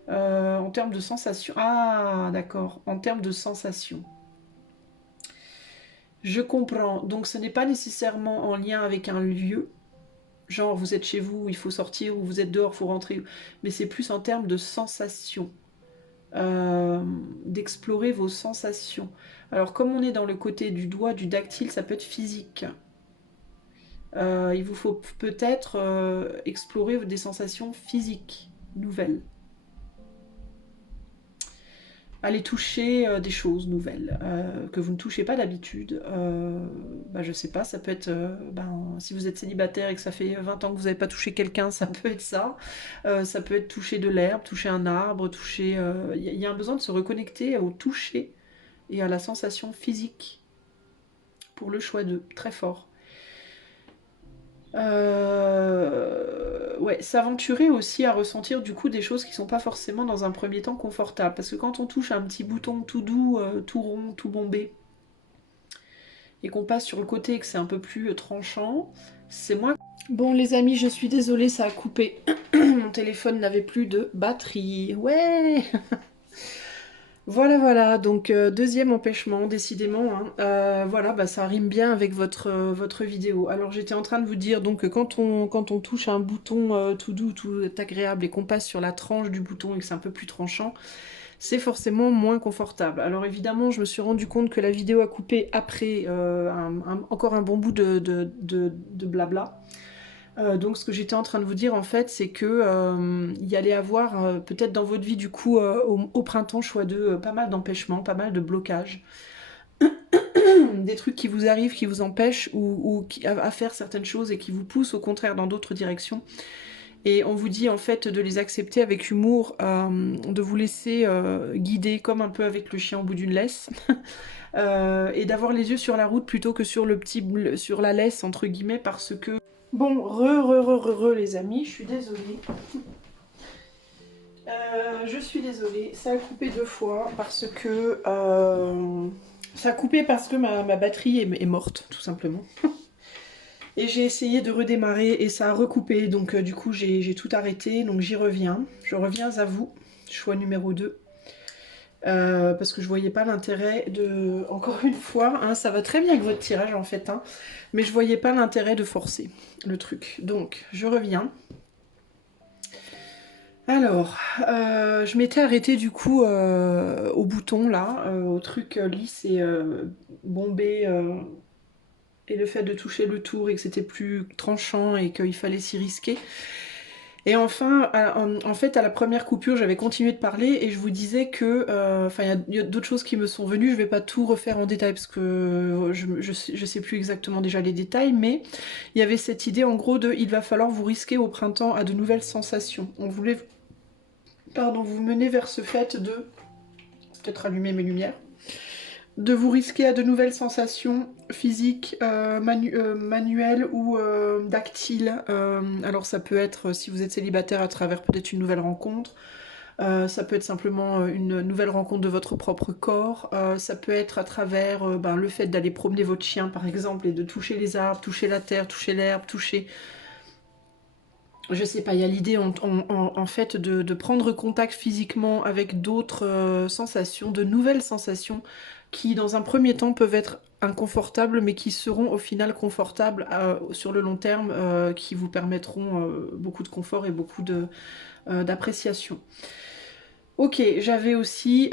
en termes de sensations. Ah d'accord, en termes de sensations. Je comprends, donc ce n'est pas nécessairement en lien avec un lieu, genre vous êtes chez vous, il faut sortir, ou vous êtes dehors, il faut rentrer, mais c'est plus en termes de sensations. D'explorer vos sensations. Alors comme on est dans le côté du doigt, du dactyle, ça peut être physique. Il vous faut peut-être explorer des sensations physiques nouvelles. Aller toucher des choses nouvelles que vous ne touchez pas d'habitude. Bah, je sais pas, ça peut être si vous êtes célibataire et que ça fait 20 ans que vous n'avez pas touché quelqu'un, ça peut être ça. Ça peut être toucher de l'herbe, toucher un arbre, toucher. Y a un besoin de se reconnecter au toucher et à la sensation physique pour le choix de très fort. Ouais, s'aventurer aussi à ressentir du coup des choses qui sont pas forcément dans un premier temps confortables. Parce que quand on touche un petit bouton tout doux, tout rond, tout bombé, et qu'on passe sur le côté et que c'est un peu plus tranchant, c'est moins... Bon les amis, je suis désolée, ça a coupé. Mon téléphone n'avait plus de batterie. Ouais. Voilà, voilà, donc deuxième empêchement, décidément, hein. Voilà, bah, ça rime bien avec votre vidéo. Alors j'étais en train de vous dire donc que quand on touche un bouton tout doux, tout agréable, et qu'on passe sur la tranche du bouton et que c'est un peu plus tranchant, c'est forcément moins confortable. Alors évidemment, je me suis rendu compte que la vidéo a coupé après encore un bon bout de blabla. Donc ce que j'étais en train de vous dire en fait, c'est que il y allait avoir peut-être dans votre vie du coup au printemps choix de pas mal d'empêchements, pas mal de blocages, des trucs qui vous arrivent, qui vous empêchent à faire certaines choses et qui vous poussent au contraire dans d'autres directions. Et on vous dit en fait de les accepter avec humour, de vous laisser guider comme un peu avec le chien au bout d'une laisse. Et d'avoir les yeux sur la route plutôt que sur sur la laisse entre guillemets, parce que bon, les amis, je suis désolée. Je suis désolée, ça a coupé 2 fois parce que... ça a coupé parce que ma batterie est morte, tout simplement. Et j'ai essayé de redémarrer et ça a recoupé, donc du coup j'ai tout arrêté, donc j'y reviens. Je reviens à vous, choix numéro 2. Parce que je voyais pas l'intérêt de... Encore une fois, hein, ça va très bien avec votre tirage en fait, hein, mais je voyais pas l'intérêt de forcer le truc. Donc, je reviens. Alors, je m'étais arrêtée du coup au bouton là, au truc lisse et bombé, et le fait de toucher le tour et que c'était plus tranchant et qu'il fallait s'y risquer. Et enfin, en fait, à la première coupure, j'avais continué de parler et je vous disais que, enfin, il y a d'autres choses qui me sont venues. Je vais pas tout refaire en détail parce que je sais plus exactement déjà les détails, mais il y avait cette idée en gros de, il va falloir vous risquer au printemps à de nouvelles sensations. On voulait, pardon, vous mener vers ce fait de, peut-être allumer mes lumières, de vous risquer à de nouvelles sensations physiques, manuelles ou tactiles. Alors ça peut être, si vous êtes célibataire, à travers peut-être une nouvelle rencontre. Ça peut être simplement une nouvelle rencontre de votre propre corps. Ça peut être à travers le fait d'aller promener votre chien, par exemple, et de toucher les arbres, toucher la terre, toucher l'herbe, toucher... Je sais pas, il y a l'idée en fait de prendre contact physiquement avec d'autres sensations, de nouvelles sensations qui dans un premier temps peuvent être inconfortables mais qui seront au final confortables sur le long terme, qui vous permettront beaucoup de confort et beaucoup d'appréciation. Ok, j'avais aussi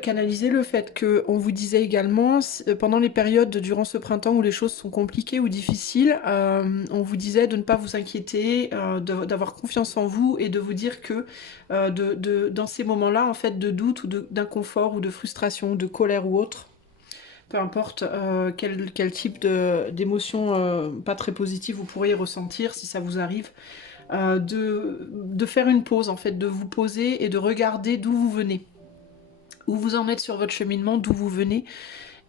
canalisé le fait qu'on vous disait également, pendant les périodes durant ce printemps où les choses sont compliquées ou difficiles, on vous disait de ne pas vous inquiéter, d'avoir confiance en vous et de vous dire que dans ces moments-là, en fait, de doute ou d'inconfort ou de frustration, de colère ou autre, peu importe quel type d'émotion pas très positive vous pourriez ressentir si ça vous arrive, de faire une pause en fait, de vous poser et de regarder d'où vous venez, où vous en êtes sur votre cheminement, d'où vous venez,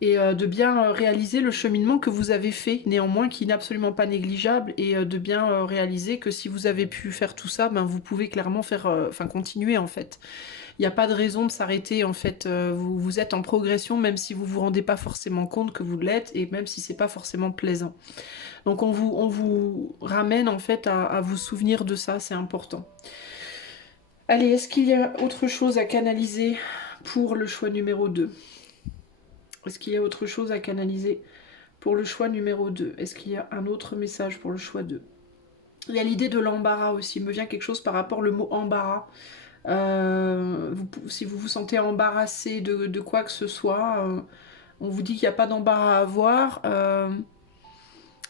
et de bien réaliser le cheminement que vous avez fait, néanmoins qui n'est absolument pas négligeable, et de bien réaliser que si vous avez pu faire tout ça, ben, vous pouvez clairement faire, continuer en fait. Il n'y a pas de raison de s'arrêter en fait, vous êtes en progression même si vous vous rendez pas forcément compte que vous l'êtes, et même si c'est pas forcément plaisant. Donc on vous ramène en fait à vous souvenir de ça, c'est important. Allez, est-ce qu'il y a autre chose à canaliser pour le choix numéro 2? Est-ce qu'il y a autre chose à canaliser pour le choix numéro 2? Est-ce qu'il y a un autre message pour le choix 2? Il y a l'idée de l'embarras aussi. Il me vient quelque chose par rapport au mot embarras. Si vous vous sentez embarrassé de quoi que ce soit, on vous dit qu'il n'y a pas d'embarras à avoir.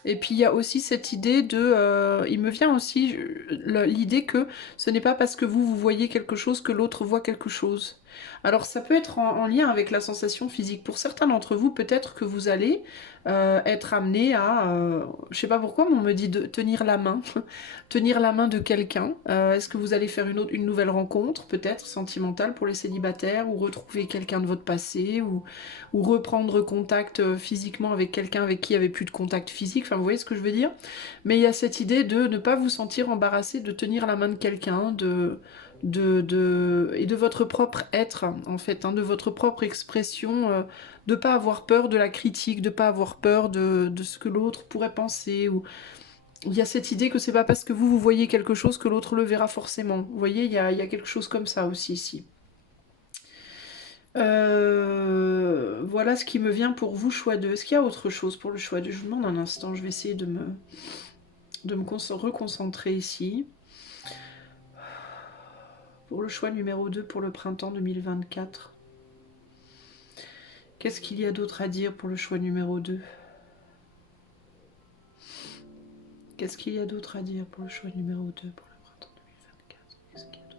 Et puis il y a aussi cette idée il me vient aussi l'idée que ce n'est pas parce que vous voyez quelque chose que l'autre voit quelque chose. Alors ça peut être en lien avec la sensation physique. Pour certains d'entre vous, peut-être que vous allez être amené à, je sais pas pourquoi, mais on me dit de tenir la main, tenir la main de quelqu'un. Est-ce que vous allez faire une nouvelle rencontre, peut-être sentimentale pour les célibataires, ou retrouver quelqu'un de votre passé, ou reprendre contact physiquement avec quelqu'un avec qui il n'y avait plus de contact physique, enfin vous voyez ce que je veux dire. Mais il y a cette idée de ne pas vous sentir embarrassé de tenir la main de quelqu'un, et de votre propre être, en fait, hein, de votre propre expression, de pas avoir peur de la critique, de pas avoir peur de ce que l'autre pourrait penser, ou il y a cette idée que c'est pas parce que vous voyez quelque chose que l'autre le verra forcément. Vous voyez, il y a quelque chose comme ça aussi ici. Voilà ce qui me vient pour vous, choix 2. Est-ce qu'il y a autre chose pour le choix 2? Je vous demande un instant, je vais essayer de me reconcentrer ici. Pour le choix numéro 2 pour le printemps 2024. Qu'est-ce qu'il y a d'autre à dire pour le choix numéro 2? Qu'est-ce qu'il y a d'autre à dire pour le choix numéro 2 pour le printemps 2024? Qu'est-ce qu'il y a d'autre à dire?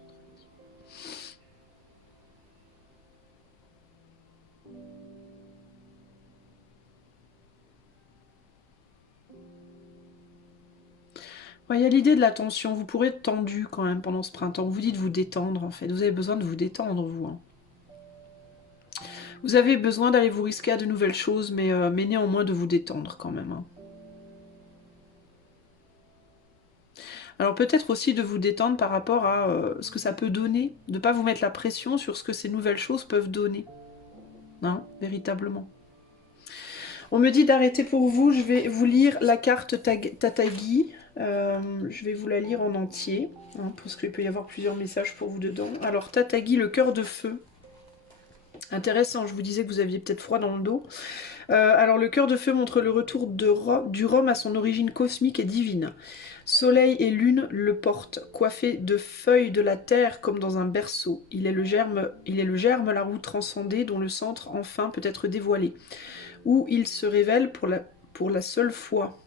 Ouais, il y a l'idée de la tension. Vous pourrez être tendu quand même pendant ce printemps. On vous dit de vous détendre en fait. Vous avez besoin de vous détendre, vous. Hein. Vous avez besoin d'aller vous risquer à de nouvelles choses, mais néanmoins de vous détendre quand même. Hein. Alors peut-être aussi de vous détendre par rapport à ce que ça peut donner, de ne pas vous mettre la pression sur ce que ces nouvelles choses peuvent donner, hein, véritablement. On me dit d'arrêter pour vous, je vais vous lire la carte Tatagi, je vais vous la lire en entier, hein, parce qu'il peut y avoir plusieurs messages pour vous dedans. Alors Tatagi, le cœur de feu. Intéressant, je vous disais que vous aviez peut-être froid dans le dos. Alors le cœur de feu montre le retour du Rhum à son origine cosmique et divine. Soleil et lune le portent, coiffé de feuilles de la terre comme dans un berceau. Il est le germe, la roue transcendée dont le centre enfin peut être dévoilé, où il se révèle pour la seule fois.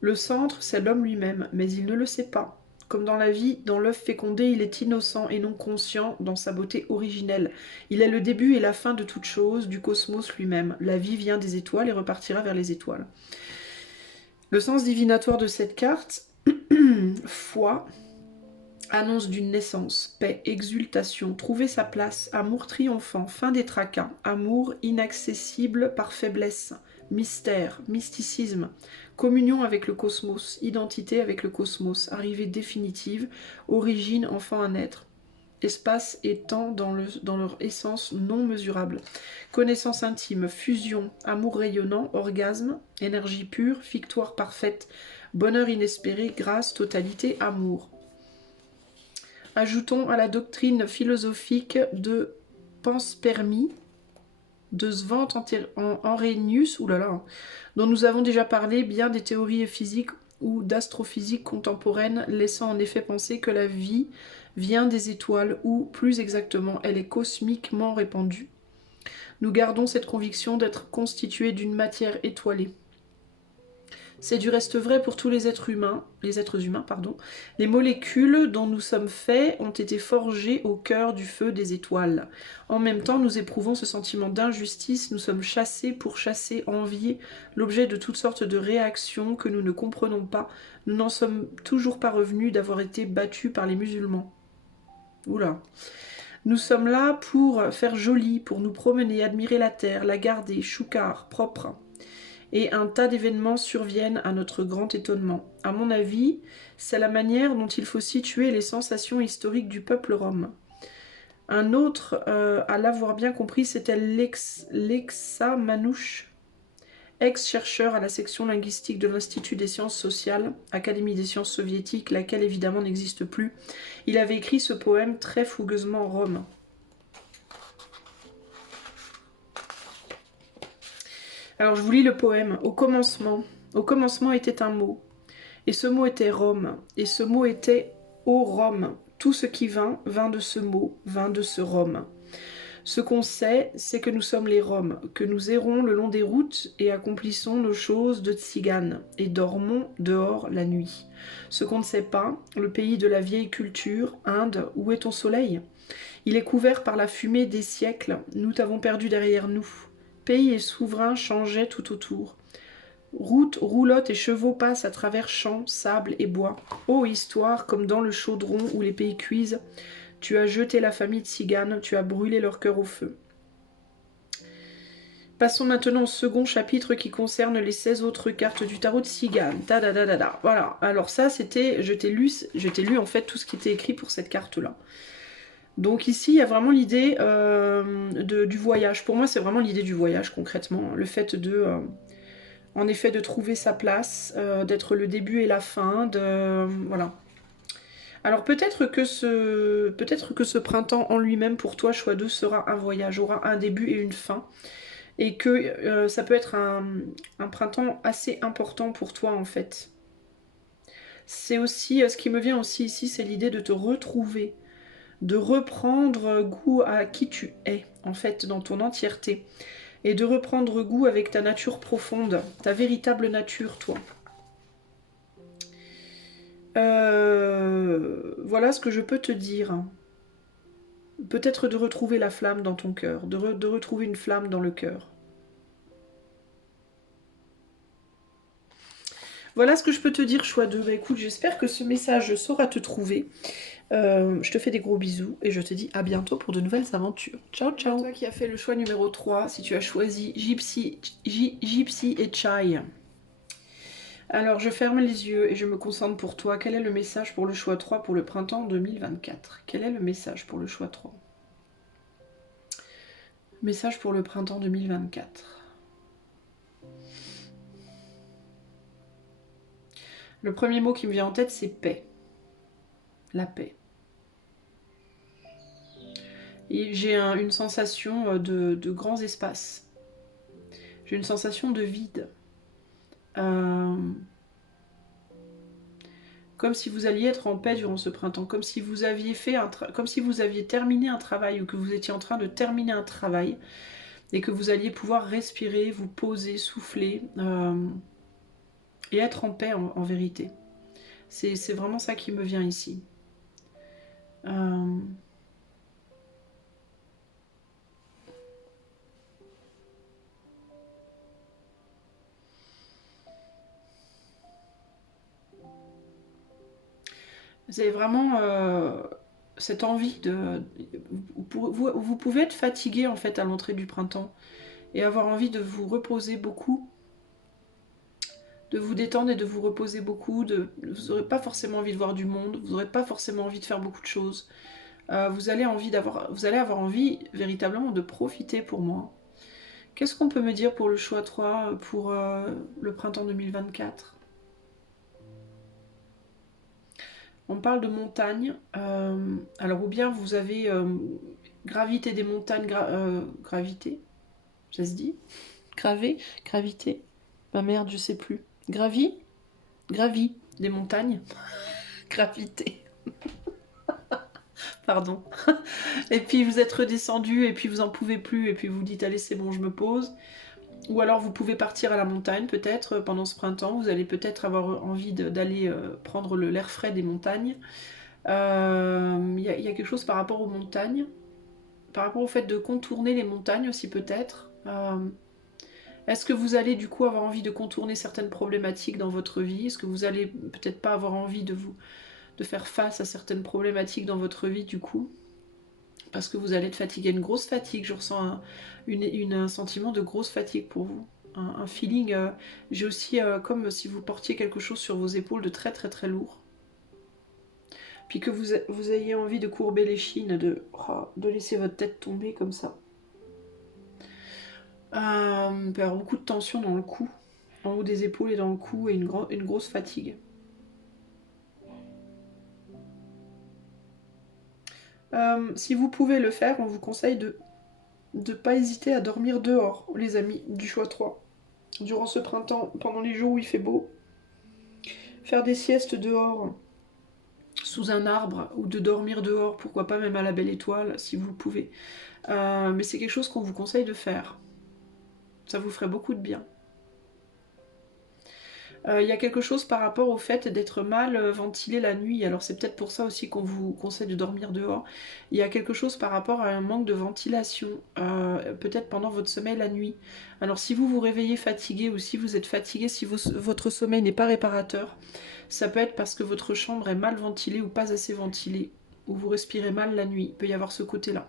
Le centre, c'est l'homme lui-même, mais il ne le sait pas. Comme dans la vie, dans l'œuf fécondé, il est innocent et non conscient dans sa beauté originelle. Il est le début et la fin de toute chose, du cosmos lui-même. La vie vient des étoiles et repartira vers les étoiles. Le sens divinatoire de cette carte, foi, annonce d'une naissance, paix, exultation, trouver sa place, amour triomphant, fin des tracas, amour inaccessible par faiblesse, mystère, mysticisme, communion avec le cosmos, identité avec le cosmos, arrivée définitive, origine enfant à naître, espace et temps dans leur essence non mesurable, connaissance intime, fusion, amour rayonnant, orgasme, énergie pure, victoire parfaite, bonheur inespéré, grâce, totalité, amour. Ajoutons à la doctrine philosophique de panspermie de Svante Arrhenius, dont nous avons déjà parlé, bien des théories physiques ou d'astrophysique contemporaine, laissant en effet penser que la vie vient des étoiles ou, plus exactement, elle est cosmiquement répandue. Nous gardons cette conviction d'être constitués d'une matière étoilée. C'est du reste vrai pour tous les êtres humains, pardon. Les molécules dont nous sommes faits ont été forgées au cœur du feu des étoiles. En même temps, nous éprouvons ce sentiment d'injustice, nous sommes chassés, pourchassés, enviés, l'objet de toutes sortes de réactions que nous ne comprenons pas. Nous n'en sommes toujours pas revenus d'avoir été battus par les musulmans. Oula. Nous sommes là pour faire joli, pour nous promener, admirer la terre, la garder, choucard, propre. Et un tas d'événements surviennent à notre grand étonnement. À mon avis, c'est la manière dont il faut situer les sensations historiques du peuple rome. Un autre, à l'avoir bien compris, c'était Lexa Manouche, ex-chercheur à la section linguistique de l'Institut des sciences sociales, Académie des sciences soviétiques, laquelle évidemment n'existe plus. Il avait écrit ce poème très fougueusement en Rome. Alors je vous lis le poème. Au commencement était un mot. Et ce mot était Rome. Et ce mot était ô Rome. Tout ce qui vint, vint de ce mot, vint de ce Rome. Ce qu'on sait, c'est que nous sommes les Roms, que nous errons le long des routes et accomplissons nos choses de tziganes, et dormons dehors la nuit. Ce qu'on ne sait pas, le pays de la vieille culture, Inde, où est ton soleil? Il est couvert par la fumée des siècles, nous t'avons perdu derrière nous. Pays et souverains changeaient tout autour. Routes, roulottes et chevaux passent à travers champs, sable et bois. Ô histoire, comme dans le chaudron où les pays cuisent, tu as jeté la famille tzigane, tu as brûlé leur cœur au feu. Passons maintenant au second chapitre qui concerne les 16 autres cartes du tarot de tzigane. Voilà, alors ça c'était, je t'ai lu en fait tout ce qui était écrit pour cette carte-là. Donc ici, il y a vraiment l'idée du voyage. Pour moi, c'est vraiment l'idée du voyage concrètement. Le fait de... en effet, de trouver sa place, d'être le début et la fin, voilà. Alors peut-être que ce printemps en lui-même pour toi, choix 2, sera un voyage, aura un début et une fin. Et que ça peut être un printemps assez important pour toi en fait. C'est aussi, ce qui me vient aussi ici, c'est l'idée de te retrouver, de reprendre goût à qui tu es en fait dans ton entièreté. Et de reprendre goût avec ta nature profonde, ta véritable nature, toi. Voilà ce que je peux te dire. Peut-être de retrouver la flamme dans ton cœur, de retrouver une flamme dans le cœur. Voilà ce que je peux te dire, choix 2. Bah écoute, j'espère que ce message saura te trouver. Je te fais des gros bisous et je te dis à bientôt pour de nouvelles aventures. Ciao, ciao. Toi qui as fait le choix numéro 3, si tu as choisi Gypsy et Chai. Alors, je ferme les yeux et je me concentre pour toi. Quel est le message pour le choix 3 pour le printemps 2024? Quel est le message pour le choix 3? Message pour le printemps 2024. Le premier mot qui me vient en tête, c'est paix. La paix. Et j'ai une sensation de grands espaces. J'ai une sensation de vide. Comme si vous alliez être en paix durant ce printemps, comme si vous aviez terminé un travail ou que vous étiez en train de terminer un travail et que vous alliez pouvoir respirer, vous poser, souffler et être en paix en vérité. C'est vraiment ça qui me vient ici. Vous avez vraiment cette envie de... Vous pouvez être fatigué en fait à l'entrée du printemps et avoir envie de vous reposer beaucoup, de vous détendre et de vous reposer beaucoup. Vous n'aurez pas forcément envie de voir du monde, vous n'aurez pas forcément envie de faire beaucoup de choses. Vous allez avoir envie véritablement de profiter pour moi. Qu'est-ce qu'on peut me dire pour le choix 3 pour le printemps 2024? On parle de montagne. Alors, ou bien vous avez gravité des montagnes, gravité, ça se dit? Gravité. Bah merde, je sais plus. Gravi des montagnes. Gravité. Pardon. Et puis vous êtes redescendu et puis vous en pouvez plus et puis vous dites allez c'est bon je me pose. Ou alors vous pouvez partir à la montagne peut-être pendant ce printemps. Vous allez peut-être avoir envie d'aller prendre l'air frais des montagnes. Y a quelque chose par rapport aux montagnes. Par rapport au fait de contourner les montagnes aussi peut-être. Est-ce que vous allez du coup avoir envie de contourner certaines problématiques dans votre vie? Est-ce que vous allez peut-être pas avoir envie de faire face à certaines problématiques dans votre vie du coup? Parce que vous allez être fatigué, une grosse fatigue, je ressens un sentiment de grosse fatigue pour vous. Un feeling, j'ai aussi comme si vous portiez quelque chose sur vos épaules de très très très lourd. Puis que vous ayez envie de courber les chines, de laisser votre tête tomber comme ça. Il peut y avoir beaucoup de tension dans le cou, en haut des épaules et dans le cou, et une grosse fatigue. Si vous pouvez le faire, on vous conseille de ne pas hésiter à dormir dehors, les amis, du choix 3. Durant ce printemps, pendant les jours où il fait beau, faire des siestes dehors, sous un arbre, ou de dormir dehors, pourquoi pas même à la belle étoile, si vous le pouvez. Mais c'est quelque chose qu'on vous conseille de faire. Ça vous ferait beaucoup de bien. Il y a quelque chose par rapport au fait d'être mal ventilé la nuit, alors c'est peut-être pour ça aussi qu'on vous conseille de dormir dehors. Il y a quelque chose par rapport à un manque de ventilation, peut-être pendant votre sommeil la nuit. Alors si vous vous réveillez fatigué ou si vous êtes fatigué, si votre sommeil n'est pas réparateur, ça peut être parce que votre chambre est mal ventilée ou pas assez ventilée, ou vous respirez mal la nuit, il peut y avoir ce côté-là.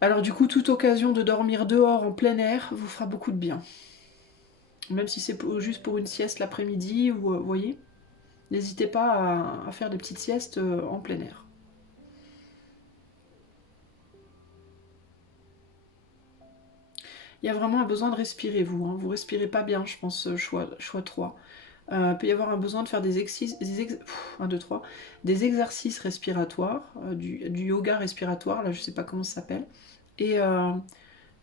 Alors du coup, toute occasion de dormir dehors en plein air vous fera beaucoup de bien. Même si c'est juste pour une sieste l'après-midi, ou vous voyez, n'hésitez pas à faire des petites siestes en plein air. Il y a vraiment un besoin de respirer, vous. Hein. Vous respirez pas bien, je pense, choix 3. Il peut y avoir un besoin de faire des exercices respiratoires, du yoga respiratoire, là je sais pas comment ça s'appelle, et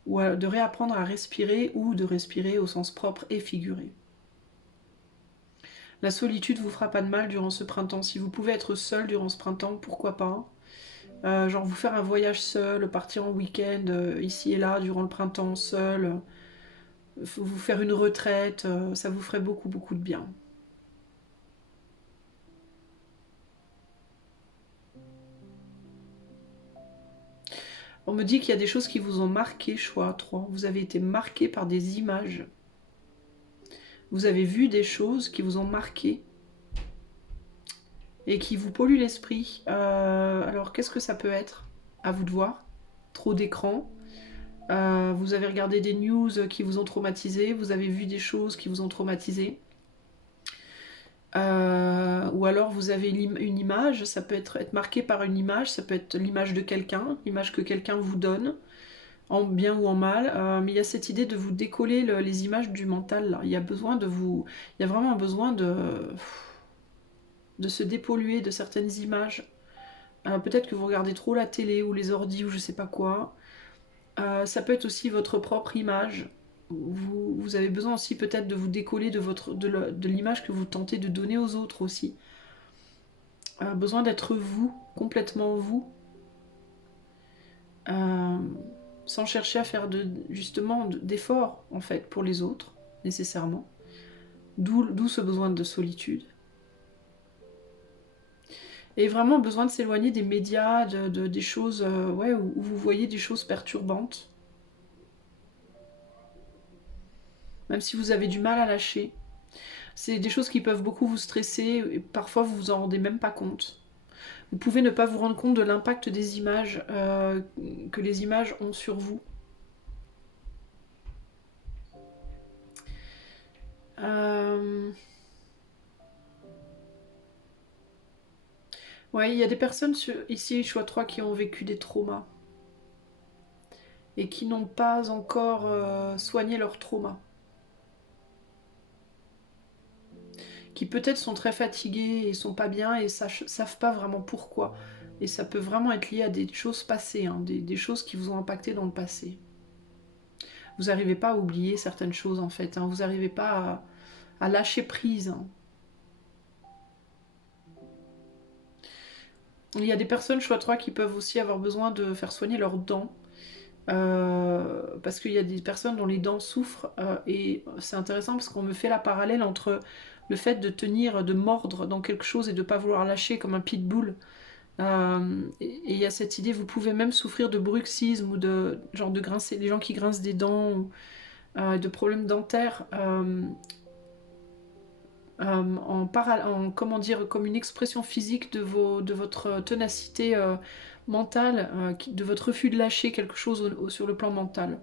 ou de réapprendre à respirer ou de respirer au sens propre et figuré. La solitude vous fera pas de mal durant ce printemps. Si vous pouvez être seul durant ce printemps, pourquoi pas. Genre vous faire un voyage seul, partir en week-end ici et là durant le printemps seul, vous faire une retraite, ça vous ferait beaucoup beaucoup de bien. On me dit qu'il y a des choses qui vous ont marqué, choix 3. Vous avez été marqué par des images. Vous avez vu des choses qui vous ont marqué et qui vous polluent l'esprit. Alors qu'est-ce que ça peut être? À vous de voir. Trop d'écran. Vous avez regardé des news qui vous ont traumatisé. Vous avez vu des choses qui vous ont traumatisé. Ou alors vous avez une image, ça peut être marqué par une image, ça peut être l'image de quelqu'un, l'image que quelqu'un vous donne, en bien ou en mal, mais il y a cette idée de vous décoller les images du mental là. Il y a besoin de vous, il y a vraiment un besoin de se dépolluer de certaines images. Peut-être que vous regardez trop la télé ou les ordis ou je sais pas quoi. Ça peut être aussi votre propre image. Vous avez besoin aussi peut-être de vous décoller de l'image que vous tentez de donner aux autres aussi. Besoin d'être vous, complètement vous, euh, sans chercher à faire justement d'efforts en fait pour les autres, nécessairement. D'où ce besoin de solitude. Et vraiment besoin de s'éloigner des médias, des choses ouais, où vous voyez des choses perturbantes. Même si vous avez du mal à lâcher. C'est des choses qui peuvent beaucoup vous stresser et parfois vous vous en rendez même pas compte. Vous pouvez ne pas vous rendre compte de l'impact des images que les images ont sur vous. Ouais, il y a des personnes ici, choix 3, qui ont vécu des traumas et qui n'ont pas encore soigné leurs traumas. Qui peut-être sont très fatigués et sont pas bien et savent pas vraiment pourquoi. Et ça peut vraiment être lié à des choses passées, hein, des choses qui vous ont impacté dans le passé. Vous n'arrivez pas à oublier certaines choses en fait, hein, vous n'arrivez pas à lâcher prise. Hein. Il y a des personnes, choix 3, qui peuvent aussi avoir besoin de faire soigner leurs dents. Parce qu'il y a des personnes dont les dents souffrent. Et c'est intéressant parce qu'on me fait la parallèle entre le fait de tenir, de mordre dans quelque chose et de ne pas vouloir lâcher comme un pitbull. Et il y a cette idée, vous pouvez même souffrir de bruxisme ou de genre de grincer, les gens qui grincent des dents, ou, de problèmes dentaires. Comment dire, comme une expression physique de votre ténacité mentale, de votre refus de lâcher quelque chose sur le plan mental.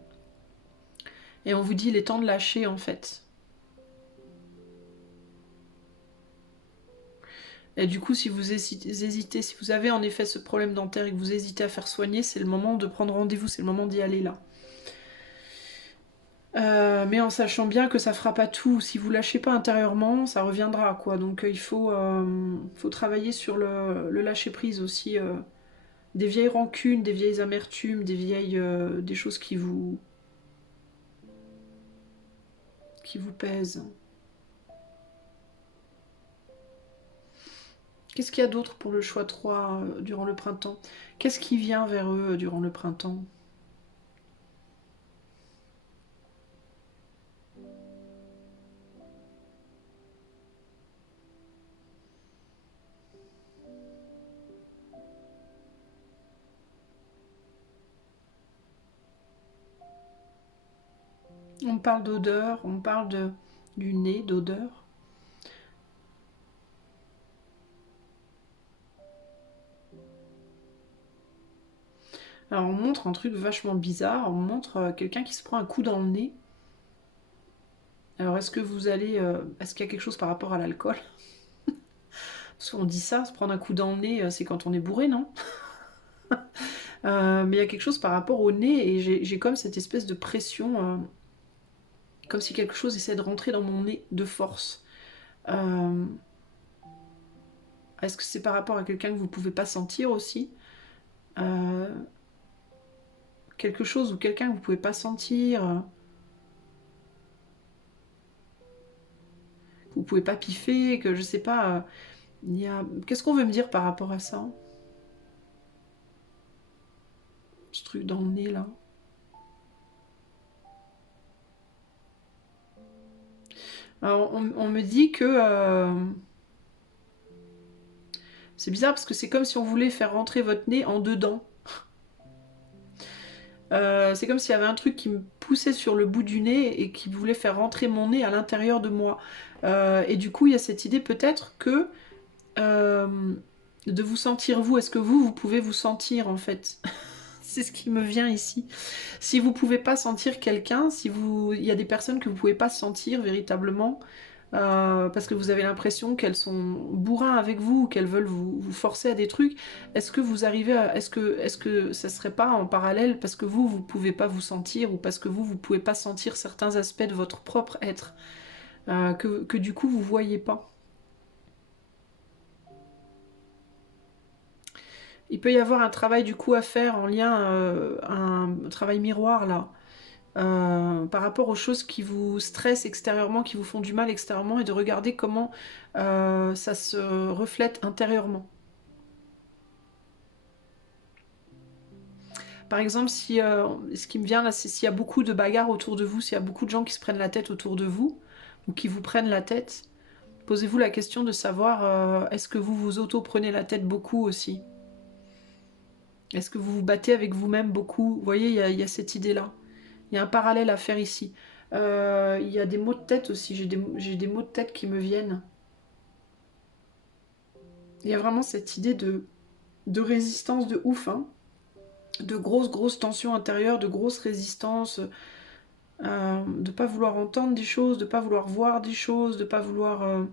Et on vous dit, il est temps de lâcher en fait. Et du coup, si vous hésitez, si vous avez en effet ce problème dentaire et que vous hésitez à faire soigner, c'est le moment de prendre rendez-vous, c'est le moment d'y aller là. Mais en sachant bien que ça fera pas tout. Si vous lâchez pas intérieurement, ça reviendra quoi. Donc faut travailler sur le lâcher prise aussi. Des vieilles rancunes, des vieilles amertumes, des choses qui vous pèsent. Qu'est-ce qu'il y a d'autre pour le choix 3 durant le printemps? Qu'est-ce qui vient vers eux durant le printemps? On parle d'odeur, on parle du nez, d'odeur. Alors on montre un truc vachement bizarre, on montre quelqu'un qui se prend un coup dans le nez. Alors est-ce que vous allez... est-ce qu'il y a quelque chose par rapport à l'alcool? Parce qu'on dit ça, se prendre un coup dans le nez, c'est quand on est bourré, non? Mais il y a quelque chose par rapport au nez et j'ai comme cette espèce de pression, comme si quelque chose essaie de rentrer dans mon nez de force. Euh, Est-ce que c'est par rapport à quelqu'un que vous pouvez pas sentir aussi? Euh, Quelque chose ou quelqu'un que vous pouvez pas sentir, que vous pouvez pas piffer, que je sais pas. Qu'est-ce qu'on veut me dire par rapport à ça? Ce truc dans le nez là. Alors, on me dit que c'est bizarre parce que c'est comme si on voulait faire rentrer votre nez en dedans. C'est comme s'il y avait un truc qui me poussait sur le bout du nez et qui voulait faire rentrer mon nez à l'intérieur de moi. Et du coup, il y a cette idée peut-être que euh, de vous sentir vous, est-ce que vous pouvez vous sentir en fait? C'est ce qui me vient ici. Si vous pouvez pas sentir quelqu'un, si vous, il y a des personnes que vous pouvez pas sentir véritablement, parce que vous avez l'impression qu'elles sont bourrin avec vous, qu'elles veulent vous forcer à des trucs. Est-ce que vous arrivez à... Est-ce que ça serait pas en parallèle parce que vous pouvez pas vous sentir ou parce que vous pouvez pas sentir certains aspects de votre propre être que du coup vous voyez pas? Il peut y avoir un travail du coup à faire en lien, un travail miroir là, par rapport aux choses qui vous stressent extérieurement, qui vous font du mal extérieurement, et de regarder comment ça se reflète intérieurement. Par exemple, si ce qui me vient là, c'est s'il y a beaucoup de bagarres autour de vous, s'il y a beaucoup de gens qui se prennent la tête autour de vous, ou qui vous prennent la tête, posez-vous la question de savoir est-ce que vous vous auto-prenez la tête beaucoup aussi? Est-ce que vous vous battez avec vous-même beaucoup? Vous voyez, il y a cette idée-là. Il y a un parallèle à faire ici. Il y a des maux de tête aussi, j'ai des maux de tête qui me viennent. Il y a vraiment cette idée de résistance de ouf, hein. De grosses tensions intérieures, de grosses résistances, de pas vouloir entendre des choses, de pas vouloir voir des choses, de pas vouloir...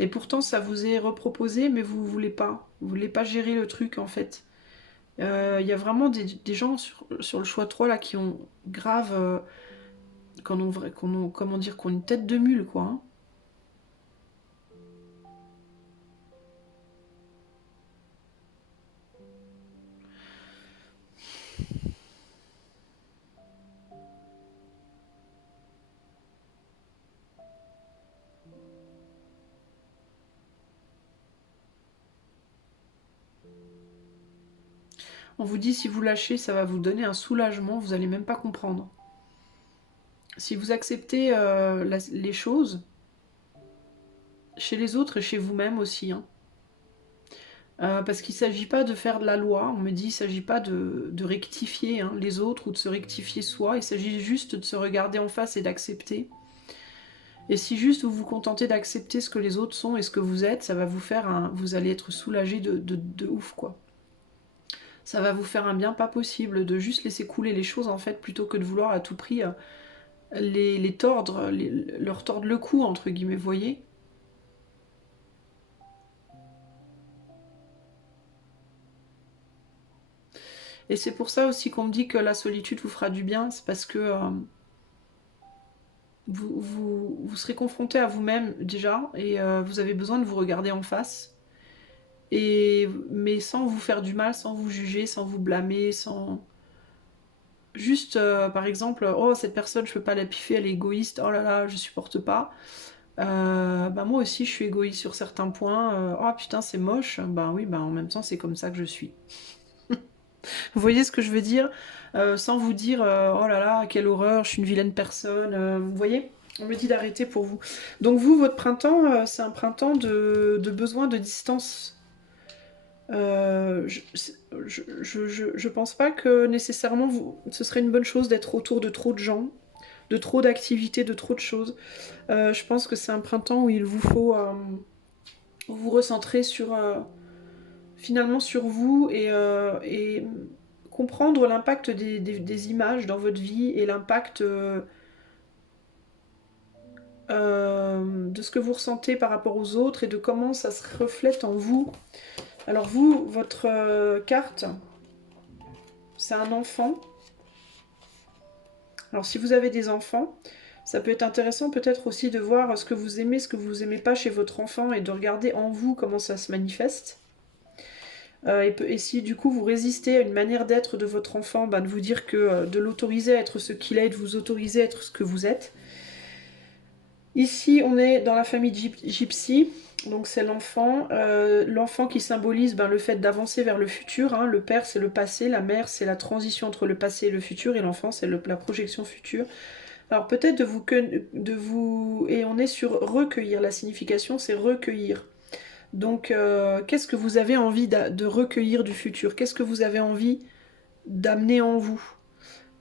Et pourtant, ça vous est reproposé, mais vous voulez pas. Vous voulez pas gérer le truc, en fait. Il y a vraiment des gens sur le choix 3 là, qui ont grave... comment dire, qu'on une tête de mule, quoi, hein. On vous dit si vous lâchez, ça va vous donner un soulagement, vous n'allez même pas comprendre. Si vous acceptez les choses, chez les autres et chez vous-même aussi, hein. Parce qu'il ne s'agit pas de faire de la loi, on me dit il ne s'agit pas de rectifier hein, les autres ou de se rectifier soi, il s'agit juste de se regarder en face et d'accepter. Et si juste vous vous contentez d'accepter ce que les autres sont et ce que vous êtes, ça va vous faire vous allez être soulagé de ouf quoi. Ça va vous faire un bien pas possible de juste laisser couler les choses en fait plutôt que de vouloir à tout prix les tordre, leur tordre le cou entre guillemets, vous voyez. Et c'est pour ça aussi qu'on me dit que la solitude vous fera du bien, c'est parce que vous serez confronté à vous-même déjà, et vous avez besoin de vous regarder en face, mais sans vous faire du mal, sans vous juger, sans vous blâmer, sans... Juste, par exemple, oh cette personne je peux pas la piffer, elle est égoïste, oh là là, je supporte pas. Bah moi aussi je suis égoïste sur certains points, oh putain c'est moche, bah oui, bah en même temps c'est comme ça que je suis. Vous voyez ce que je veux dire? Sans vous dire oh là là, quelle horreur, je suis une vilaine personne. Vous voyez? On me dit d'arrêter pour vous. Donc vous, votre printemps, c'est un printemps de besoin de distance. Je pense pas que nécessairement ce serait une bonne chose d'être autour de trop de gens, de trop d'activités, de trop de choses. Je pense que c'est un printemps où il vous faut vous recentrer sur finalement sur vous et comprendre l'impact des images dans votre vie et l'impact de ce que vous ressentez par rapport aux autres et de comment ça se reflète en vous. Alors vous, votre carte, c'est un enfant. Alors si vous avez des enfants, ça peut être intéressant peut-être aussi de voir ce que vous aimez, ce que vous aimez pas chez votre enfant et de regarder en vous comment ça se manifeste. Et si du coup vous résistez à une manière d'être de votre enfant, bah, de vous dire que de l'autoriser à être ce qu'il est, de vous autoriser à être ce que vous êtes. Ici on est dans la famille Gypsy, donc c'est l'enfant qui symbolise le fait d'avancer vers le futur, hein. Le père c'est le passé, la mère c'est la transition entre le passé et le futur, et l'enfant c'est la projection future. Alors peut-être et on est sur recueillir, la signification c'est recueillir. Donc, qu'est-ce que vous avez envie de recueillir du futur? Qu'est-ce que vous avez envie d'amener en vous?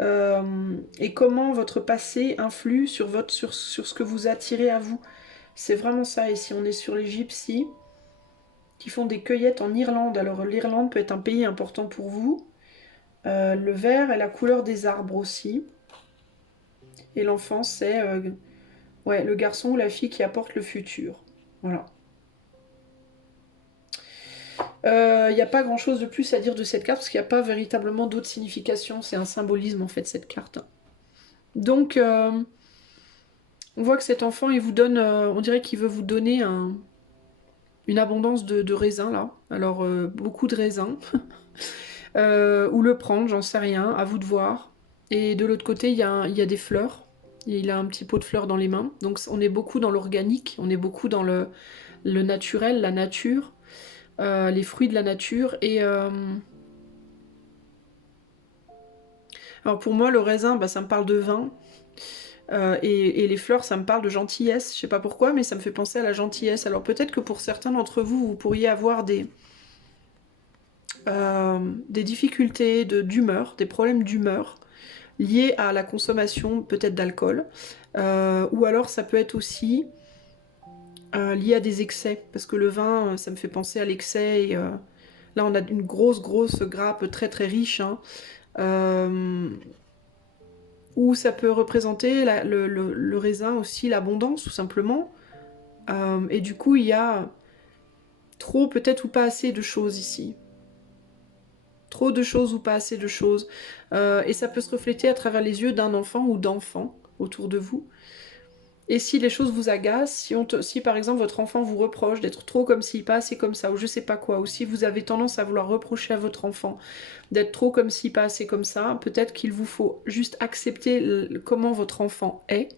Et comment votre passé influe sur ce que vous attirez à vous? C'est vraiment ça. Ici, on est sur les gypsies qui font des cueillettes en Irlande. Alors, l'Irlande peut être un pays important pour vous. Le vert est la couleur des arbres aussi. Et l'enfant, c'est ouais, le garçon ou la fille qui apporte le futur. Voilà. Il n'y a pas grand chose de plus à dire de cette carte parce qu'il n'y a pas véritablement d'autres significations. C'est un symbolisme en fait cette carte. Donc on voit que cet enfant il vous donne, on dirait qu'il veut vous donner une abondance de raisins là. Alors beaucoup de raisins. Ou le prendre, j'en sais rien, à vous de voir. Et de l'autre côté il y a des fleurs. Il a un petit pot de fleurs dans les mains. Donc on est beaucoup dans l'organique, on est beaucoup dans le naturel, la nature. Les fruits de la nature et alors pour moi le raisin bah, ça me parle de vin et les fleurs ça me parle de gentillesse, je sais pas pourquoi mais ça me fait penser à la gentillesse. Alors peut-être que pour certains d'entre vous vous pourriez avoir des difficultés d'humeur, des problèmes d'humeur liés à la consommation peut-être d'alcool ou alors ça peut être aussi lié à des excès parce que le vin ça me fait penser à l'excès et là on a une grosse grappe très très riche hein. Euh, ou ça peut représenter le raisin aussi, l'abondance tout simplement. Et du coup il y a trop peut-être ou pas assez de choses ici. Trop de choses ou pas assez de choses. Et ça peut se refléter à travers les yeux d'un enfant ou d'enfants autour de vous. Et si les choses vous agacent, si par exemple votre enfant vous reproche d'être trop comme ci, pas assez comme ça, ou je sais pas quoi, ou si vous avez tendance à vouloir reprocher à votre enfant d'être trop comme ci, pas assez comme ça, peut-être qu'il vous faut juste accepter comment votre enfant est,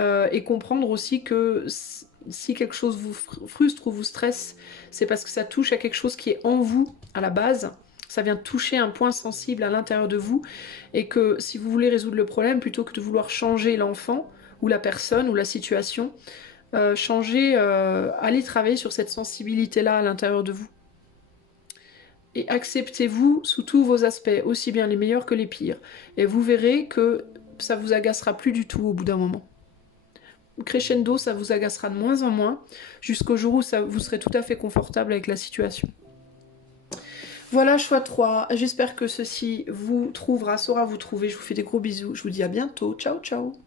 et comprendre aussi que si quelque chose vous frustre ou vous stresse, c'est parce que ça touche à quelque chose qui est en vous à la base, ça vient toucher un point sensible à l'intérieur de vous, et que si vous voulez résoudre le problème, plutôt que de vouloir changer l'enfant, ou la personne, ou la situation, allez travailler sur cette sensibilité-là à l'intérieur de vous. Et acceptez-vous sous tous vos aspects, aussi bien les meilleurs que les pires. Et vous verrez que ça vous agacera plus du tout au bout d'un moment. Crescendo, ça vous agacera de moins en moins, jusqu'au jour où vous serez tout à fait confortable avec la situation. Voilà, choix 3. J'espère que ceci vous trouvera, saura vous trouver. Je vous fais des gros bisous. Je vous dis à bientôt. Ciao, ciao.